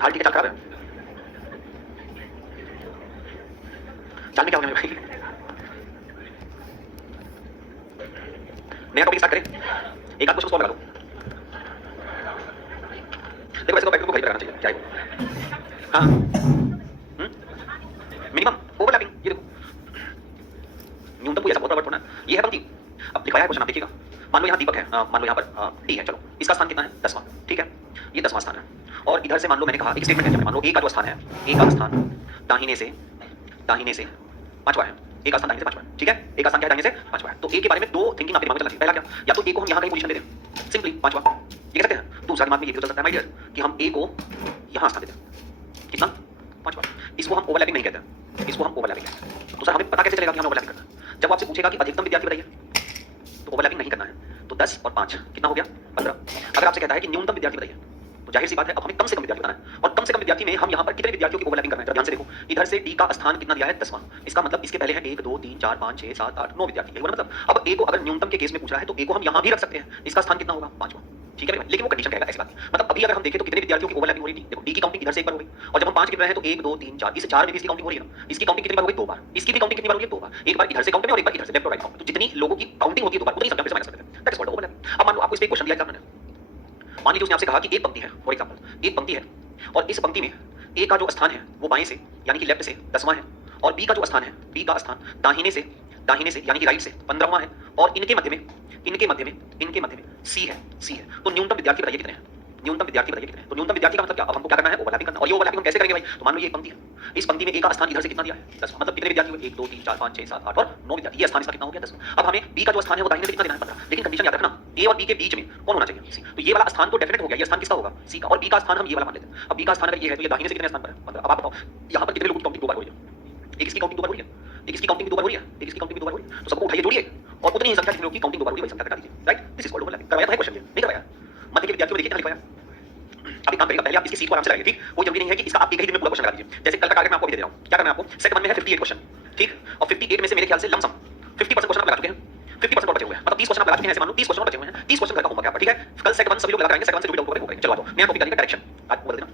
हाल ठीक है, चाल खराब है। चाल में क्या होगा भाई? नया टॉपिक स्टार्ट करें, एक आध क्वेश्चन सॉल्व लगा दो। देखो वैसे तो बैटरी को घड़ी पे लगाना चाहिए, क्या है वो? हाँ, मिनिमम ओवरलैपिंग, ये देखो न्यूनतम कोई ऐसा बहुत बड़ा वर्ड थोड़ा ना, ये है पंक्ति। अब लिखवाया है क्वेश्चन, आप देखिएगा। मान लो यहाँ दीपक है, मान लो यहाँ पर डी है, चलो इसका स्थान कितना है? 10वां, ठीक है, ये 10वां स्थान है। और इधर से मान लो मैंने कहा एक स्टेटमेंट है, मान लो ए का जो स्थान है, ए का स्थान दाहिने से 5वां है, ए का स्थान दाहिने से 5वां है, ठीक है, ए का स्थान क्या है? दाहिने से 5वां है। तो ए के बारे में दो थिंकिंग आपके दिमाग में चलना चाहिए। पहला क्या, या तो ए को हम यहाँ कहीं पोजीशन दे दें, सिंपली 5वां, ये कह सकते हैं। दूसरा दिमाग में ये भी तो चल सकता है माय डियर कि हम ए को यहाँ स्थान देते हैं, कितना? 5वां। इसको हम ओवरलैपिंग नहीं कहते, इसको हम ओवरलैपिंग कहते हैं। तो सर हमें पता कैसे चलेगा कि हमें ओवरलैपिंग करना है? जब आपसे पूछेगा कि अधिकतम विद्यार्थी बताइए, तो ओवरलैपिंग नहीं करना है। तो 10 और 5 कितना हो गया? 15। अगर आपसे कहता है कि न्यूनतम विद्यार्थी बताइए, तो जाहिर सी बात है अब हमें कम से कम विद्यार्थी बताना है। और कम से कम विद्यार्थी में हम यहाँ पर कितने विद्यार्थियों की ओवरलैपिंग करना है? ध्यान से देखो, इधर से डी का स्थान कितना दिया है? 10वां। इसका मतलब इसके पहले है 1 2 3 4 5 6 7 8 9 विद्यार्थी, यही मतलब। अब ए को अगर न्यूनतम के केस में पूछ रहा है तो ए को हम यहाँ भी रख सकते हैं, इसका स्थान कितना होगा? 5वां, ठीक है भाई। लेकिन वो कंडीशन कहेगा, ऐसी बात मतलब अभी अगर हम देखें तो कितने विद्यार्थियों की ओवरलैपिंग हो रही थी? देखो डी की काउंटिंग इधर से एक बार हो गई, और जब हम 5 गिन रहे हैं तो 1 2 3 4, इस 4 में भी इसकी काउंटिंग हो रही है ना। इसकी काउंटिंग कितनी बार हो गई? 2 बार। इसकी भी काउंटिंग कितनी बार हो गई? 2 बार। एक बार इधर से काउंट में और एक बार इधर से, लेफ्ट और राइट काउंट। तो जितनी लोगों की काउंटिंग होती है 2 बार, उतनी संख्या से माइनस करते हैं, दैट इज कॉल्ड ओवरलैप। अब मान लो आपको इस पे क्वेश्चन दिया है, मान लीजिए उसने आपसे कहा कि एक पंक्ति है, फॉर एग्जांपल एक पंक्ति है, और इस पंक्ति में ए का जो स्थान है वो बाएं से यानी कि लेफ्ट से 10वां है, और बी का जो स्थान है, बी का स्थान दाहिने से यानी कि राइट से 15वां है, और इनके मध्य में सी है, तो न्यूनतम विद्यार्थी बताइए कितने हैं? न्यूनतम विद्यार्थी बताइए कितने हैं? तो न्यूनतम विद्यार्थी का मतलब क्या? अब हमको क्या करना है? ओवरलैपिंग करना। और ये ओवरलैपिंग हम कैसे करेंगे भाई? तो मान लो ये एक पंक्ति है, इस पंक्ति में ए का स्थान इधर से कितना दिया है? 10, मतलब कितने विद्यार्थी हुए? 1 2 3 4 5 6 7 8 और 9 विद्यार्थी। ये स्थान इसका कितना हो गया? 10। अब हमें बी का जो स्थान है वो दाहिने से कितना देना है? 15। लेकिन कंडीशन याद रखना, ए और बी के बीच में कौन होना चाहिए? सी। तो ये वाला स्थान तो डेफिनेट हो गया, ये स्थान किसका होगा? सी का। और बी का स्थान हम ये वाला मान लेते हैं। अब बी का स्थान अगर ये है तो ये दाहिने से कितने स्थान पर है? 15। अब आप बताओ यहाँ पर कितने लोगों की काउंटिंग 2 बार हो रही है? एक इसकी काउंटिंग 2 बार हो रही है, एक इसकी काउंटिंग 2 बार हो रही है, एक इसकी काउंटिंग 2 बार हो रही है। तो सबको उठाइए, जोड़िए, और उतनी ही संख्या जितने लोगों की काउंटिंग 2 बार हो रही है वही संख्या घटा दीजिए, right? This is called overlapping. करवाया तो है क्वेश्चन, नहीं करवाया? मध्य के विद्यार्थियों को देखिए कितना लिखवाया। अब एक काम करिएगा, पहले आप इसकी सीट को आराम से लगाइए, ठीक? कोई जरूरी नहीं है कि इसका आप एक ही दिन में पूरा क्वेश्चन लगा दीजिए। जैसे कल का टारगेट मैं आपको भी दे रहा हूं, क्या करना है आपको? सेट 1 में है 58 क्वेश्चन, ठीक? और 58 में से मेरे ख्याल से लमसम 50% क्वेश्चन आप लगा चुके हैं, 50% और बचे हुए हैं, मतलब 30 क्वेश्चन आप लगा चुके हैं, ऐसे मान लो 30 क्वेश्चन और बचे हुए हैं। 30 क्वेश्चन का होमवर्क है आपका, ठीक है? कल सेट 1 सभी लोग लगा कराएंगे, सेट 1 से जो भी डाउट होगा वो करेंगे। चलो आ जाओ, नया टॉपिक डालिए, डायरेक्शन। आज बोल देना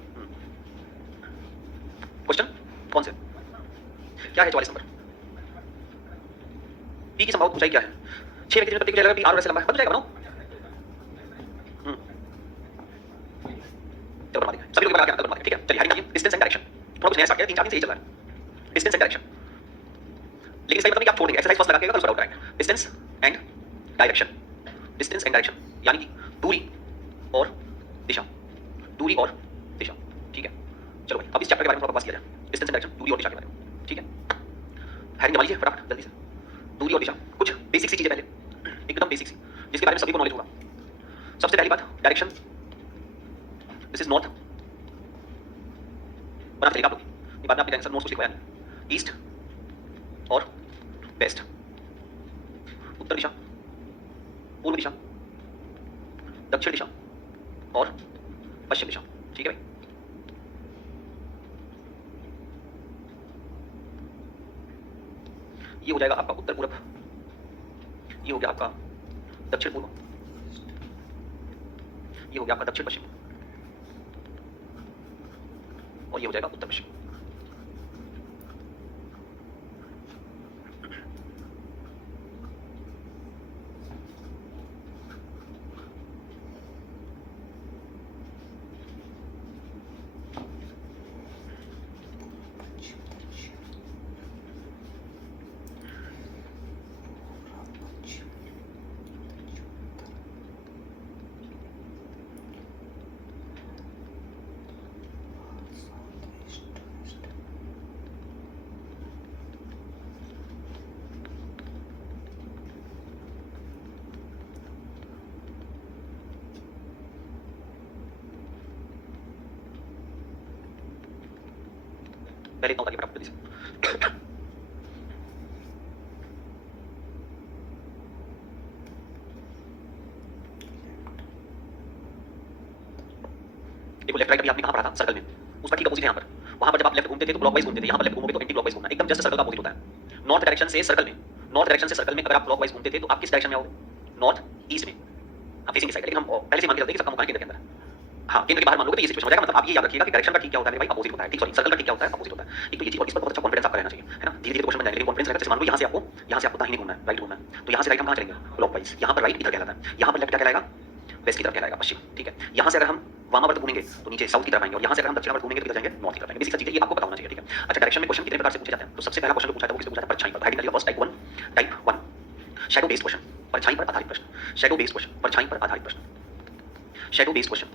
क्वेश्चन कौन से क्या है? 44 नंबर। पी की संभावित ऊंचाई क्या है? 6 व्यक्ति में प्रत्येक को जाएगा, पी आर वैसे लंबा है, बन जाएगा, बनाओ। चलो बना देंगे, सभी लोग बना के आना, बना देंगे, ठीक है? चलिए हेडिंग डालिए, डिस्टेंस एंड डायरेक्शन। थोड़ा कुछ नया स्टार्ट किया, 3 4 दिन से यही चल रहा है, डिस्टेंस एंड डायरेक्शन। लेकिन सही मतलब कि आप छोड़ देंगे, एक्सरसाइज फर्स्ट लगा के कल उसका डाउट आएगा। Distance and direction, distance and direction यानी कि दूरी और दिशा, दूरी और दिशा, ठीक है? चलो भाई अब इस चैप्टर के बारे में थोड़ा बकवास किया जाए, डिस्टेंस एंड डायरेक्शन, दूरी और दिशा के बारे में, ठीक है? हेडिंग दबा लीजिए फटाफट जल्दी से। दूरी और दिशा, कुछ बेसिक सी चीजें पहले, एकदम बेसिक सी, जिसके बारे में सभी को नॉलेज होगा। सबसे पहली बात, डायरेक्शन, दिस इज नॉर्थ, बना चलेगा आप लोग, ये बाद में आपने आंसर नोट्स कुछ लिखवाया नहीं। ईस्ट और वेस्ट, उत्तर दिशा, पूर्व दिशा, दक्षिण दिशा और पश्चिम दिशा, ठीक है भाई? ये हो जाएगा आपका उत्तर पूर्व, ये हो गया आपका दक्षिण पूर्व, ये हो गया आपका दक्षिण पश्चिम, और ये हो जाएगा उत्तर पश्चिम। पहले इतना बताइए फटाफट जल्दी से। देखो लेफ्ट राइट अभी आपने कहां पढ़ा था? सर्कल में, उसका ठीक अपोजिट है यहाँ पर। वहां पर जब आप लेफ्ट घूमते थे तो क्लॉकवाइज घूमते थे, यहाँ पर लेफ्ट घूमोगे तो एंटी क्लॉकवाइज घूमना, एकदम जस्ट सर्कल का अपोजिट होता है। नॉर्थ डायरेक्शन से सर्कल में, नॉर्थ डायरेक्शन से सर्कल में अगर आप क्लॉकवाइज घूमते थे तो आप किस डायरेक्शन में आओगे? नॉर्थ ईस्ट में, आप फेसिंग साइड, लेकिन हम पहले से मान के चलते हैं कि सबका मुकाम केंद्र के अंदर है। हाँ, केंद्र के बाहर मान लोगे तो ये सिचुएशन हो जाएगा। मतलब आप ये याद रखिएगा कि डायरेक्शन का ठीक क्या होता है भाई, अपोजिट होता है। ठीक, सॉरी, सर्कल का ठीक क्या होता है, अपोजिट होता है। एक तो ये चीज, और इस पर बहुत अच्छा कॉन्फिडेंस आपका रहना चाहिए, है ना। धीरे-धीरे क्वेश्चन बन जाएंगे, लेकिन कॉन्फिडेंस रहेगा। जैसे मान लो यहाँ से आपको दाहिने घूमना है, राइट घूमना है, तो यहाँ से राइट हम कहाँ चलेंगे, क्लॉकवाइज। यहाँ पर राइट इधर कहलाता है, यहाँ पर लेफ्ट क्या कहलाएगा, वेस्ट की तरफ कहलाएगा, पश्चिम। ठीक है, यहाँ से अगर हम वामावर्त घूमेंगे तो नीचे साउथ की तरफ आएंगे, और यहाँ से अगर हम दक्षिणावर्त घूमेंगे तो किधर जाएंगे, नॉर्थ की तरफ आएंगे। बेसिक चीजें ये आपको पता होना चाहिए। ठीक है, अच्छा, डायरेक्शन में क्वेश्चन कितने प्रकार से पूछे जाते हैं, तो सबसे पहला क्वेश्चन पूछा था वो किससे पूछा था, परछाई पर। हेडिंग डालिए first, type 1, type 1 shadow based question, परछाई पर आधारित प्रश्न। शैडो बेस्ड क्वेश्चन, परछाई पर आधारित प्रश्न। शैडो बेस्ड क्वेश्चन,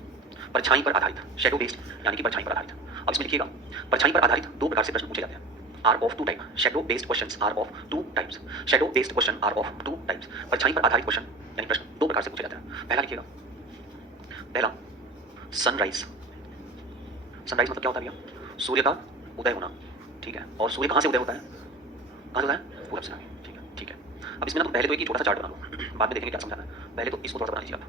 परछाई पर आधारित, शैडो बेस्ड यानी कि परछाई पर आधारित। अब इसमें लिखिएगा, परछाई पर आधारित दो प्रकार से प्रश्न पूछे जाते हैं, are of two type. Shadow based questions are of two types. Shadow based question are of two types. परछाई पर आधारित क्वेश्चन यानी प्रश्न दो प्रकार से पूछे जाते हैं। पहला लिखिएगा, पहला सनराइज। सनराइज मतलब क्या होता है भैया, सूर्य का उदय होना। ठीक है, और सूर्य कहाँ से उदय होता है, कहाँ से होता है, पूरब से। ठीक है, ठीक है। अब इसमें ना तुम पहले तो एक छोटा सा चार्ट बना लो, बाद में देखेंगे क्या समझाना है। पहले तो इसको थोड़ा सा बना लीजिए आप।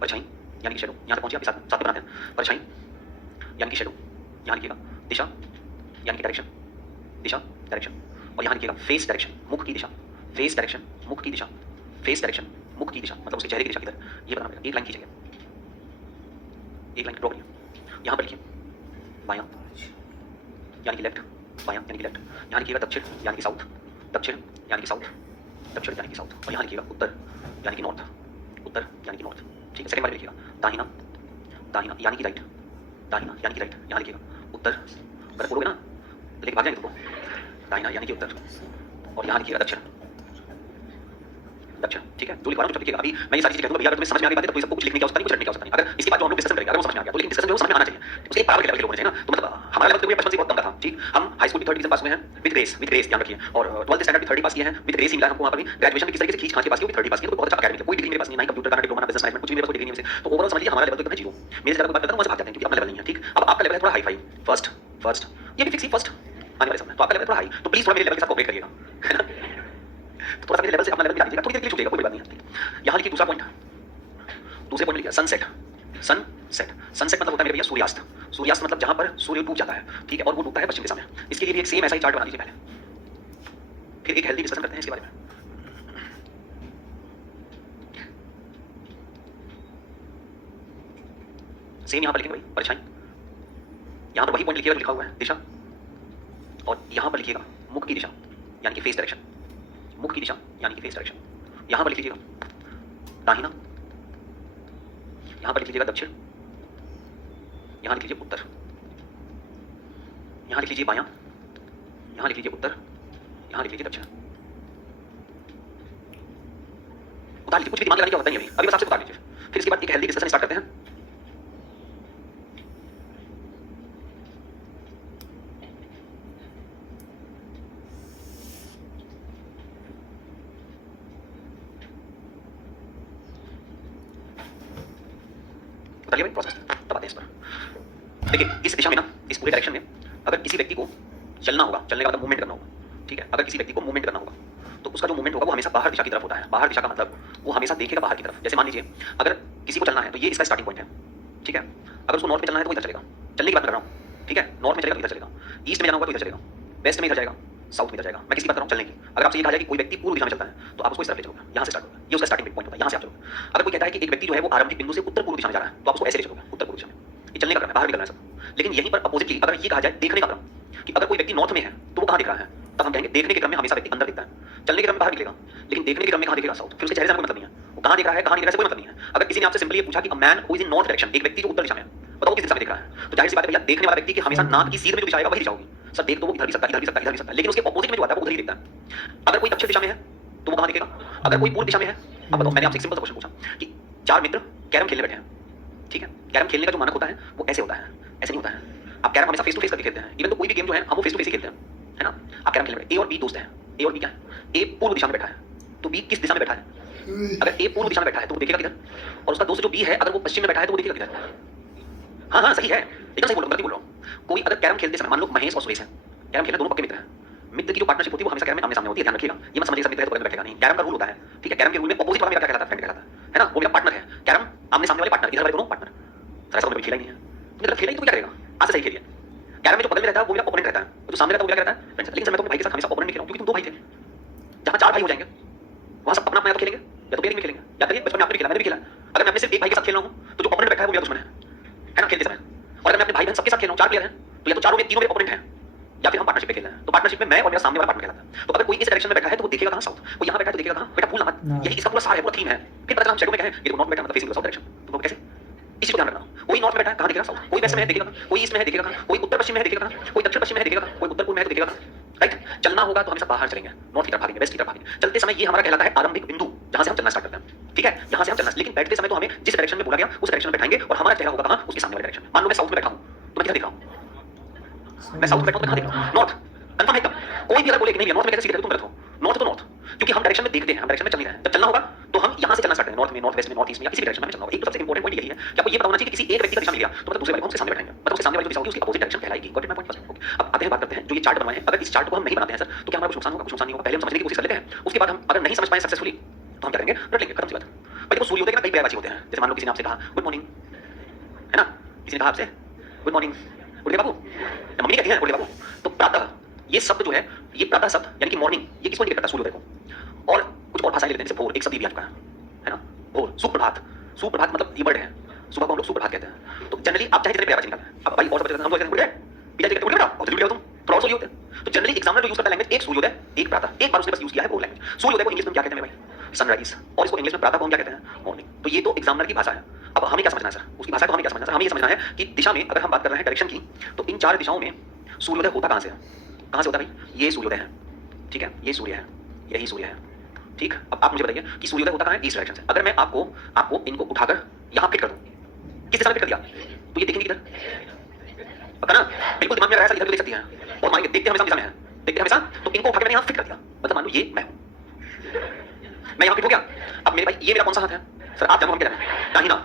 परछाई यानी कि शैडो, यहाँ तक पहुंचे आप, साथ साथ में बनाते हैं। परछाई यानी कि शैडो, यहाँ लिखिएगा दिशा यानी कि डायरेक्शन, दिशा डायरेक्शन। और यहाँ लिखिएगा फेस डायरेक्शन, मुख की दिशा। फेस डायरेक्शन, मुख की दिशा। फेस डायरेक्शन, मुख की दिशा, मतलब उसके चेहरे की दिशा किधर, ये बताना पड़ेगा। एक लाइन खींचेंगे, एक लाइन ड्रॉ करिए। यहाँ पर लिखिए बायां यानी कि लेफ्ट, बायां यानी कि लेफ्ट। यहाँ लिखिएगा दक्षिण यानी कि साउथ, दक्षिण यानी कि साउथ, दक्षिण यानी कि साउथ। और यहाँ लिखिएगा उत्तर यानी कि नॉर्थ, उत्तर यानी कि नॉर्थ। ठीक है, सेकंड वाले लिखिएगा दाहिना, दाहिना यानी कि राइट, दाहिना यानी कि राइट। यहाँ लिखिएगा उत्तर, अगर बोलोगे ना तो लेके भाग जाएंगे तुमको। दाहिना यानी कि उत्तर, और यहाँ लिखिएगा दक्षिण, दक्षिण। ठीक है, जो लिखवा रहा हूँ चुप लिखिएगा। अभी मैं ये सारी चीजें कहूँगा भैया, अगर तुम्हें समझ में आ गई बात है तो कोई सबको कुछ लिखने की आवश्यकता नहीं, कुछ रटने की आवश्यकता नहीं। अगर इसके बाद जो हम लोग डिस्कशन करेंगे अगर वो समझ में आ गया तो, लेकिन डिस्कशन जो है वो समझ में आना चाहिए, उसके एक पावर के लेवल के लोग होने चाहिए ना। तो मतलब हमारा लेवल तो बचपन से बहुत कम था। ठीक, हम हाई स्कूल की 3rd डिवीजन पास हुए हैं विद ग्रेस, विद ग्रेस ध्यान रखिए। और 12th स्टैंडर्ड की 3rd पास किए हैं विद ग्रेस ही मिला हमको वहाँ पर भी। ग्रेजुएशन में किस तरीके से खींच खांच के पास किया, 3rd पास किया, तो बहुत अच्छा अकेडमिक है। कोई डिग्री मेरे पास नहीं, ना कंप्यूटर का, ना डिप्लोमा, ना बिजनेस मैनेजमेंट, कुछ भी मेरे पास कोई डिग्री नहीं है। तो ओवरऑल समझ लीजिए हमारा लेवल तो कितना जीरो। मेरे ज्यादा बात करता हूँ वहाँ से भाग जाते हैं क्योंकि अपना लेवल नहीं है। ठीक, अब आपका लेवल है थोड़ा हाई फाई, फर्स्ट फर्स्ट, ये भी फिक्स ही फर्स्ट आने वाले समय, तो आपका लेवल थोड़ा हाई, तो प्लीज थोड़ा मेरे लेवल के साथ कोऑपरेट करिएगा, है ना। तो थोड़ा सा मेरे लेवल से अपना लेवल मिला दीजिएगा, थोड़ी देर के लिए छूटिएगा, कोई बात नहीं है। यहाँ लिखिए दूसरा पॉइंट, दूसरे पॉइंट लिखिए सनसेट। सनसेट, सनसेट मतलब होता है मेरे भैया सूर्यास्त। सूर्यास्त मतलब जहां पर सूर्य डूब जाता है। ठीक है, और वो डूबता है पश्चिम दिशा में। इसके लिए भी एक सेम ऐसा ही चार्ट बना लीजिए पहले, फिर एक हेल्दी डिस्कशन करते हैं इसके बारे में। सेम यहां पर लिखेंगे भाई परछाई, यहां पर वही पॉइंट लिखिएगा लिखा हुआ है दिशा, और यहां पर लिखिएगा मुख की दिशा यानी कि फेस डायरेक्शन, मुख की दिशा यानी कि फेस डायरेक्शन। यहां पर लिख लीजिएगा दाहिना, यहां पर लिख लीजिएगा दक्षिण, यहां लिख लीजिए उत्तर, यहां लिख लीजिए बायां, यहां लिख लीजिए उत्तर, यहां लिख लीजिए दक्षिण। उतार लीजिए, कुछ भी दिमाग लगाने की आवश्यकता नहीं है अभी बस आपसे उतार लीजिए। फिर इसके बाद एक हेल्दी डिस्कशन स्टार्ट करते हैं। उतारिए भाई, प्रोसेस तब आते हैं इस पर। देखिए इस दिशा में ना, इस पूरे डायरेक्शन में अगर किसी व्यक्ति को चलना होगा, चलने का मतलब मूवमेंट करना होगा। ठीक है, अगर किसी व्यक्ति को मूवमेंट करना होगा तो उसका जो मूवमेंट होगा वो हमेशा बाहर दिशा की तरफ होता है। बाहर दिशा का मतलब वो हमेशा देखेगा बाहर की तरफ। जैसे मान लीजिए अगर किसी को चलना है तो ये इसका स्टार्टिंग पॉइंट है। ठीक है, अगर उसको नॉर्थ में चलना है तो वो इधर चलेगा, चलने की बात कर रहा हूँ। ठीक है, नॉर्थ में चलेगा तो इधर चलेगा, ईस्ट में जाना होगा तो इधर चलेगा, वेस्ट में इधर जाएगा, साउथ में इधर जाएगा। मैं किसी बात कर रहा हूँ चलने की। अगर आपसे ये कहा जाए कि कोई व्यक्ति पूर्व दिशा में चलता है तो आप उसको इस तरफ ले चलोगे, यहाँ से स्टार्ट होगा, ये उसका स्टार्टिंग पॉइंट होता है, यहाँ से आप चलोगे। अगर कोई कहता है कि एक व्यक्ति जो है वो आरंभिक बिंदु से उत्तर पूर्व दिशा में जा रहा है तो आप उसको ऐसे ले चलोगे, उत्तर पूर्व दिशा में। ये चलने का क्रम है, बाहर निकलना है सब। लेकिन यहीं पर अपोजिटली अगर ये कहा जाए देखने का क्रम, कि अगर कोई व्यक्ति नॉर्थ में है तो वो कहाँ दिख रहा है, तब हम कहेंगे देखने के क्रम में हमेशा व्यक्ति अंदर दिखता है, चलने के क्रम में बाहर निकलेगा, लेकिन देखने के क्रम में कहाँ दिखेगा, साउथ। फिर उसके चेहरे से कोई मतलब नहीं है, वो कहाँ दिख रहा है कहाँ नहीं दिख रहा है कोई मतलब नहीं है। अगर किसी ने आपसे सिंपली ये पूछा कि a man who is in north direction, एक व्यक्ति जो उत्तर दिशा में है, बताओ किस दिशा में दिख रहा है, तो जाहिर सी बात है भैया देखने वाला व्यक्ति कि हमेशा नाक की सीध में जो दिशा आएगा वही दिशा होगी। सर देख तो वो इधर भी सकता है, इधर भी सकता है, इधर भी सकता है, लेकिन उसके ऑपोजिट में जो आता है वो उधर ही दिखता है। अगर कोई दक्षिण दिशा में है तो वो कहाँ दिखेगा, अगर कोई पूर्व दिशा में है। अब बताओ, मैंने आपसे एक सिंपल सा क्वेश्चन पूछा कि 4 मित्र कैरम खेलने बैठे हैं। ठीक है, कैरम खेलने का जो मानक होता है वो ऐसे होता है, ऐसे नहीं होता है। आप कैरम हमेशा फेस टू फेस करके खेलते हैं, इवन तो कोई भी गेम जो है हम वो फेस टू फेस ही खेलते हैं, है ना। आप कैरम खेलने बैठे, ए और बी दोस्त हैं, ए और बी क्या है, ए पूर्व दिशा में बैठा है तो बी किस दिशा में बैठा है। अगर ए पूर्व दिशा में बैठा है तो वो देखेगा किधर, और उसका दोस्त जो बी है अगर वो पश्चिम में बैठा है तो वो देखेगा किधर। हाँ हाँ सही है, एकदम सही बोल रहा हूँ, गलती बोल रहा हूँ। कोई अगर कैरम खेलते समय मान लो महेश और सुरेश है, कैरम खेलने दोनों पक्के मित्र हैं। मित्र की जो पार्टनरशिप होती है वो हमेशा कैरम में आमने सामने होती है, ध्यान रखिएगा। ये मत समझिए सब मित्र है तो बगल में बैठेगा नहीं, कैरम का रूल होता है। ठीक है, कैरम के रूल में अपोजिट वाला मेरा क्या कहलाता है, फ्रेंड कहलाता है ना, वो मेरा पार्टनर है। कैरम आमने सामने वाले पार्टनर, इधर वाले दोनों पार्टनर। सर ऐसा तो खेला ही नहीं है, तुमने गलत खेला ही तो क्या करेगा, आज से सही खेलिए। कैरम में जो बगल में रहता है वो मेरा ओपोनेंट रहता है, जो सामने रहता है वो मेरा क्या रहता है, फ्रेंड। लेकिन सर मैं तो अपने भाई के साथ हमेशा ओपोनेंट में खेला हूं, क्योंकि तुम दो भाई थे। जहां चार भाई हो जाएंगे वहां सब अपना अपना या तो खेलेंगे या तो पेयरिंग में खेलेंगे। याद करिए बचपन में आपने भी खेला, मैंने भी खेला। अगर मैं अपने सिर्फ एक भाई के साथ खेल रहा हूं तो जो ओपोनेंट बैठा है वो मेरा दुश्मन है ना, खेलते समय। और अगर मैं अपने भाई बहन सबके साथ खेल रहा हूं, चार प्लेयर हैं, तो या तो चारों में तीनों मेरे ओपोनेंट हैं या फिर हम पार्टनरशिप पे खेल रहे हैं। तो पार्टनरशिप में मैं और मेरा सामने वाला पार्टनर खेलता है। तो अगर कोई इस डायरेक्शन में बैठा है तो वो देखेगा कहां साउथ, कोई यहां बैठा है तो देखेगा कहां, बेटा भूलना मत, यही इसका पूरा सार है, पूरा थीम है। फिर पता चला हम शेडो में कहें ये नॉर्थ में बैठा मतलब फेसिंग साउथ डायरेक्शन, तो कैसे इसी को ध्यान रखना। कोई नॉर्थ में बैठा है कहां देखेगा साउथ, कोई वेस्ट में है देखेगा कहां, कोई ईस्ट में है देखेगा कहां, कोई उत्तर पश्चिम में है देखेगा कहां, कोई दक्षिण पश्चिम में है देखेगा कहां, कोई उत्तर पूर्व में है तो देखेगा कहां। राइट, चलना होगा तो हमेशा बाहर चलेंगे, नॉर्थ की तरफ भागेंगे, वेस्ट की तरफ भागेंगे। चलते समय ये हमारा कहलाता है आरंभिक बिंदु, जहां से हम चलना स्टार्ट करते हैं। ठीक है, यहां से हम चलना, लेकिन बैठते समय तो हमें जिस डायरेक्शन में बोला गया उस डायरेक्शन में बैठाएंगे और हमारा चेहरा होगा कहां, उसके सामने वाले डायरेक्शन में। मान लो मैं साउथ में बैठा हूं तो मैं किधर देख रहा हूं, मैं साउथ में बैठा हूं तो कहां देख रहा हूं, नॉर्थ। कंफर्म है एकदम। कोई भी अगर बोले कि नहीं नॉर्थ में कैसे सीधे तुम गलत हो, नॉर्थ तो नॉर्थ, क्योंकि हम डायरेक्शन में देखते हैं, हम डायरेक्शन में चल नहीं रहे हैं। जब चलना होगा तो हम यहां से चलना स्टार्ट करेंगे, नॉर्थ में, नॉर्थ वेस्ट में, नॉर्थ ईस्ट में या किसी भी डायरेक्शन में चलना होगा। एक तो सबसे इंपॉर्टेंट पॉइंट यही है कि आपको ये पता होना चाहिए कि किसी एक व्यक्ति का दिशा मिल गया तो मतलब दूसरे वाले को उसके सामने बैठाएंगे, मतलब उसके सामने वाली जो दिशा होगी उसकी अपोजिट डायरेक्शन कहलाएगी। गॉट इट माय पॉइंट बस। ओके, अब आते हैं बात करते हैं जो ये चार्ट बनवाए हैं, अगर इस चार्ट को हम नहीं बनाते हैं सर तो क्या हमारा कुछ नुकसान होगा, कुछ नुकसान नहीं होगा। पहले हम समझने की कोशिश कर लेते हैं, उसके बाद हम अगर नहीं समझ पाए सक्सेसफुली तो हम क्या करेंगे, रट लेंगे, खत्म सी बात। भाई देखो सूर्योदय के ना कई पर्यायवाची होते हैं। जैसे मान लो किसी ने आपसे कहा गुड मॉर्निंग, है ना, किसी ने कहा आपसे गुड मॉर्निंग उठ गए बाबू, या मम्मी कहती है उठ गए बाबू, तो प्रातः ये शब्द जो है, ये प्रातः शब्द यानी कि मॉर्निंग, ये किसको इंडिकेट करता है, सूर्योदय को। और कुछ और भाषाएं ले लेते हैं, जैसे भोर, एक शब्द ये भी आ चुका है ना, भोर, सुप्रभात। सुप्रभात मतलब ये वर्ड है, सुबह को हम लोग सुप्रभात कहते हैं। तो जनरली आप चाहे जितने पर्यायवाची निकालें, अब भाई और सब हम लोग उठ गए, पिताजी कहते उठ गए बेटा, और जल्दी उठ तुम, थोड़ा और सो होते हैं। तो जनरली एग्जामिनर जो यूज करता है लैंग्वेज, एक सूर्योदय एक प्रातः, एक बार उसने बस यूज किया है वो लैंग्वेज। सूर्योदय को इंग्लिश में क्या कहते हैं मेरे भाई, सनराइज, और इसको इंग्लिश में प्रातः को हम क्या कहते हैं, मॉर्निंग। तो ये तो एग्जामिनर की भाषा है। अब हमें क्या समझना है सर, उसकी भाषा को हमें क्या समझना है सर, हमें ये समझना है कि दिशा में अगर हम बात कर रहे हैं डायरेक्शन की, तो इन चार दिशाओं में सूर्योदय होता कहां से है, कहां से होता है भाई, ये सूर्योदय है। ठीक है, ये सूर्य है, यही सूर्य है। ठीक, अब आप मुझे बताइए कि सूर्योदय होता कहां है, ईस्ट डायरेक्शन से। अगर मैं आपको इनको उठाकर यहां फिट कर दूं, किस दिशा में फिट कर दिया, तो ये देखेंगे किधर, पक्का ना, बिल्कुल दिमाग में रहा है, इधर भी देख सकती हैं और मानिए देखते हमेशा दिशा में है, देखते हमेशा। तो इनको उठाकर मैंने यहां फिट कर दिया, मतलब मान लो ये मैं हूं, मैं यहां फिट हो गया। अब मेरे भाई ये मेरा कौन सा हाथ है सर, आप जानो हम क्या जाने, दाहिना,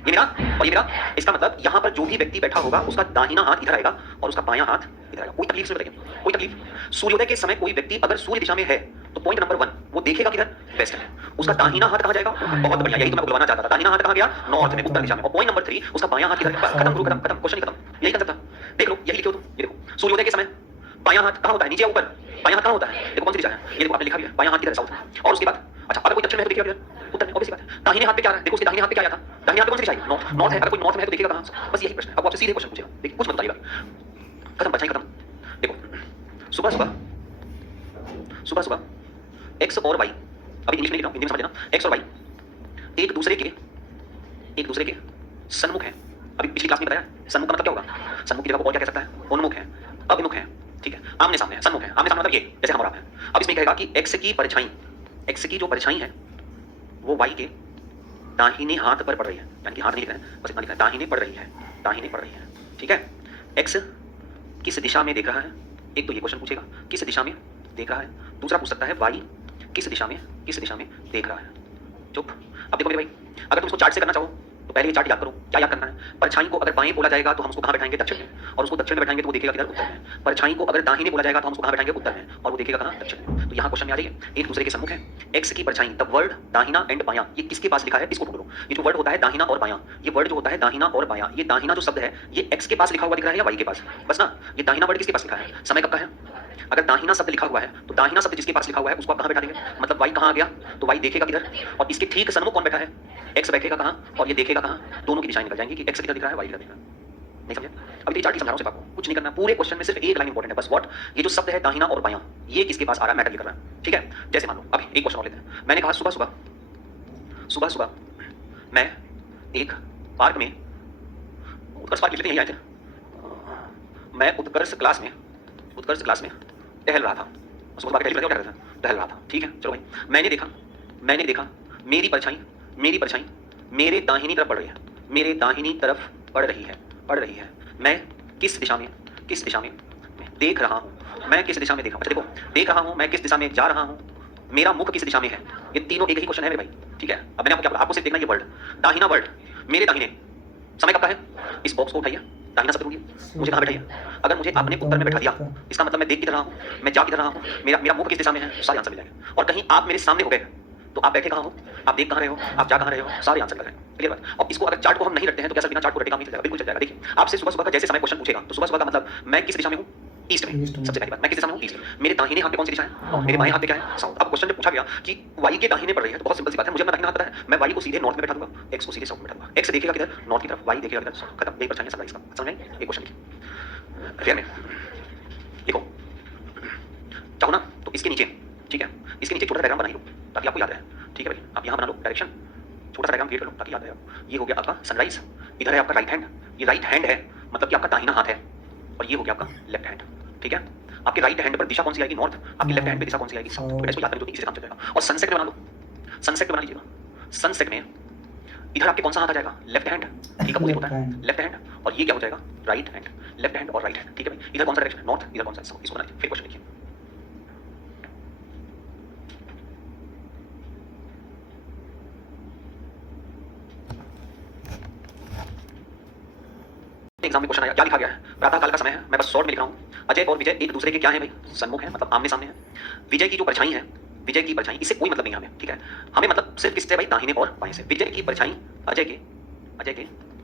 ये मेरा और ये मेरा। इसका मतलब यहां पर जो भी व्यक्ति बैठा होगा उसका दाहिना हाथ इधर आएगा और उसका बायां हाथ इधर आएगा। कोई तकलीफ से बताइए, कोई तकलीफ। सूर्योदय के समय कोई व्यक्ति अगर सूर्य दिशा में है तो पॉइंट नंबर 1 वो देखेगा किधर, वेस्ट में, उसका दाहिना हाथ कहां जाएगा, बहुत बढ़िया, यही तो मैं बुलवाना चाहता था। दाहिना हाथ कहां गया, नॉर्थ में, उत्तर दिशा में। और पॉइंट नंबर 3 उसका बायां हाथ इधर, खत्म गुरु, खत्म खत्म, क्वेश्चन ही खत्म, यही कंसेप्ट था। देख लो, यही लिखे हो तुम, ये देखो सूर्योदय के समय बायां हाथ कहां होता है, नीचे या ऊपर, बायां हाथ कहां होता है, देखो कौन सी दिशा है, ये देखो आपने लिखा भी है, बायां हाथ किधर है, साउथ में। और उसके बाद अच्छा अगर कोई दक्षिण में है तो देखिए किधर, उत्तर में, ऑब्वियस बात है। दाहिने हाथ पे क्या है, देखो उसके दाहिने हाथ पे क्या आया था, दाहिने हाथ पे कौन सी दिशा है, नॉर्थ, नॉर्थ है। अगर कोई नॉर्थ में है तो देखिएगा कहां, बस यही प्रश्न है। अब आपसे सीधे क्वेश्चन पूछेगा, देखिए कुछ मत बताइएगा, खत्म, बचाई खत्म। देखो सुबह सुबह सुबह सुबह एक्स और वाई, अभी इंग्लिश में लिख रहा हूं, हिंदी में समझ लेना, एक्स और वाई एक दूसरे के सन्मुख है। अभी पिछली क्लास में बताया सन्मुख का मतलब क्या होगा, सन्मुख की जगह को और क्या कह सकता है, उन्मुख है, अभिमुख है। ठीक है, आमने सामने है, सन्मुख है, आमने सामने मतलब ये जैसे हम और आप हैं। अब इसमें कहेगा कि एक्स की परछाई, एक्स की जो परछाई है वो वाई के दाहिने हाथ पर पड़ रही है, यानी कि हाथ नहीं लिख रहे हैं, बस इतना लिखा है, दाहिने पड़ रही है, दाहिने पड़ रही है। ठीक है, एक्स किस दिशा में देख रहा है, एक तो ये क्वेश्चन पूछेगा किस दिशा में देख रहा है। दूसरा पूछ सकता है वाई किस दिशा में देख रहा है। चुप। अब देखो मेरे भाई, अगर तुम इसको चार्ट से करना चाहो तो पहले ये चार्ट याद करो, क्या याद करना है, परछाई को अगर बाएं बोला जाएगा तो हम उसको कहां बैठाएंगे, दक्षिण में, और उसको दक्षिण में बैठाएंगे तो वो देखेगा किधर, उत्तर में। परछाई को अगर दाहिने बोला जाएगा तो हम उसको कहां बैठाएंगे, उत्तर में, और वो देखेगा कहां, दक्षिण में। तो यहाँ क्वेश्चन में आ जाइए, एक दूसरे के सम्मुख है, एक्स की परछाई, द वर्ड दाहिना एंड बायां, ये किसके पास लिखा है, इसको ढूंढ लो। ये जो वर्ड होता है दाहिना और बायां, ये वर्ड जो होता है दाहिना और बायां, ये दाहिना जो शब्द है ये एक्स के पास लिखा हुआ दिख रहा है या वाई के पास, बस ना। ये दाहिना वर्ड किसके पास लिखा है, समय कब का है, अगर दाहिना शब्द लिखा हुआ है तो दाहिना शब्द जिसके पास लिखा हुआ है उसको आप कहां बैठा देंगे, मतलब वाई कहां आ गया, तो वाई देखेगा किधर, और इसके ठीक सन्मुख कौन बैठा है, एक्स बैठेगा कहां और ये देखेगा कहां, दोनों की दिशाएं निकल जाएंगी कि एक्स किधर दिख रहा है, वाई किधर दिख रहा है। नहीं समझे, अभी तो चार्ट समझा रहा हूं सिर्फ आपको, कुछ नहीं करना, पूरे क्वेश्चन में सिर्फ एक लाइन इंपॉर्टेंट है बस, व्हाट, ये जो शब्द है दाहिना और बायां ये किसके पास आ रहा है, मैटर कर रहा है। ठीक है, जैसे मान लो अभी एक क्वेश्चन और लेते हैं, मैंने कहा सुबह सुबह मैं एक पार्क में, उत्कर्ष पार्क लेते हैं, यही आए थे, मैं उत्कर्ष क्लास में टहल रहा था, उसको बात टहल रहा था। ठीक है, चलो भाई, मैंने देखा मेरी परछाई मेरे दाहिनी तरफ पड़ रही है, मैं किस दिशा में देख रहा हूँ, मैं किस दिशा में देख रहा हूँ, अच्छा देखो देख रहा हूँ, मैं किस दिशा में जा रहा हूँ, मेरा मुख किस दिशा में है, ये तीनों एक ही क्वेश्चन है मेरे भाई। ठीक है, अब मैंने आपको क्या बोला, आपको सिर्फ देखना ये वर्ड दाहिना, वर्ड मेरे दाहिने, समय कब का है, इस बॉक्स को उठाइए, दाहिना शब्द ढूंढिए, मुझे कहां बैठाइए, अगर मुझे आपने उत्तर में बैठा दिया इसका मतलब मैं देख किधर रहा हूं, मैं जा किधर रहा हूं, मेरा मुख किस दिशा में है, सारे आंसर मिल जाएंगे। और कहीं आप मेरे सामने हो गए तो आप बैठे कहां हो, आप देख कहाँ रहे हो, आप जा कहाँ रहे हो, सारे आंसर लगाएं। क्लियर बात। और इसको अगर चार्ट को हम नहीं रखते हैं तो कैसा बिना चार्ट को रटे काम नहीं चल जाएगा, बिल्कुल चल जाएगा। देखिए आपसे सुबह सुबह का जैसे समय क्वेश्चन पूछेगा तो सुबह सुबह का मतलब मैं किस दिशा में हूँ, ईस्ट में। सबसे पहली बात मैं किस दिशा में हूँ, ईस्ट में। मेरे दाहिने हाथ पे कौन सी दिशा है, नॉर्थ। मेरे बाएं हाथ पे क्या है, साउथ। अब क्वेश्चन जब पूछा गया कि वाई के दाहिने पड़ रही है तो बहुत सिंपल सी बात है, मुझे अपना दाहिना हाथ पता है, मैं वाई को सीधे नॉर्थ में बैठा दूंगा, एक्स को सीधे साउथ में बैठा दूंगा। एक्स देखेगा किधर, नॉर्थ की तरफ, वाई देखेगा किधर, साउथ। खत्म, यही परछाई है सनराइज का। समझ में आई? एक क्वेश्चन लिखिए फेयर में, लिखो चाहो ना तो इसके नीचे, ठीक है, इसके नीचे छोटा डायग्राम बना लो ताकि आपको याद रहे। ठीक है भाई, आप यहाँ बना लो डायरेक्शन, छोटा सा डायग्राम क्रिएट कर लो ताकि याद रहे। ये हो गया आपका सनराइज, इधर है आपका राइट हैंड, ये राइट हैंड है मतलब कि आपका दाहिना हाथ है, और ये हो गया आपका लेफ्ट हैंड। ठीक है, आपके राइट हैंड पर दिशा कौन सी आएगी, नॉर्थ। आपके लेफ्ट हैंड पे दिशा कौन सी आएगी, साउथ। तो इसको याद करें तो इसी से काम चल जाएगा। और सनसेट में बना लो, सनसेट पे बना लीजिएगा। सनसेट में इधर आपके कौन सा हाथ आ जाएगा, लेफ्ट हैंड। ठीक है, होता है लेफ्ट हैंड, और ये क्या हो जाएगा, राइट हैंड। लेफ्ट हैंड और राइट हैंड। ठीक है भाई, इधर कौन सा डायरेक्शन, नॉर्थ, इधर कौन सा साउथ। इसको बना लीजिए। फिर क्वेश्चन लिखिए, एग्जाम में क्वेश्चन आया, क्या लिखा गया है, प्रातः काल का समय है, मैं बस शॉर्ट में लिख रहा हूँ। अजय और विजय एक दूसरे के क्या है भाई, सन्मुख है, मतलब आमने सामने है। विजय की जो परछाई है, विजय की परछाई, इससे कोई मतलब नहीं है हमें। ठीक है, हमें मतलब सिर्फ किससे भाई, दाहिने और बाएं से। विजय की परछाई अजय के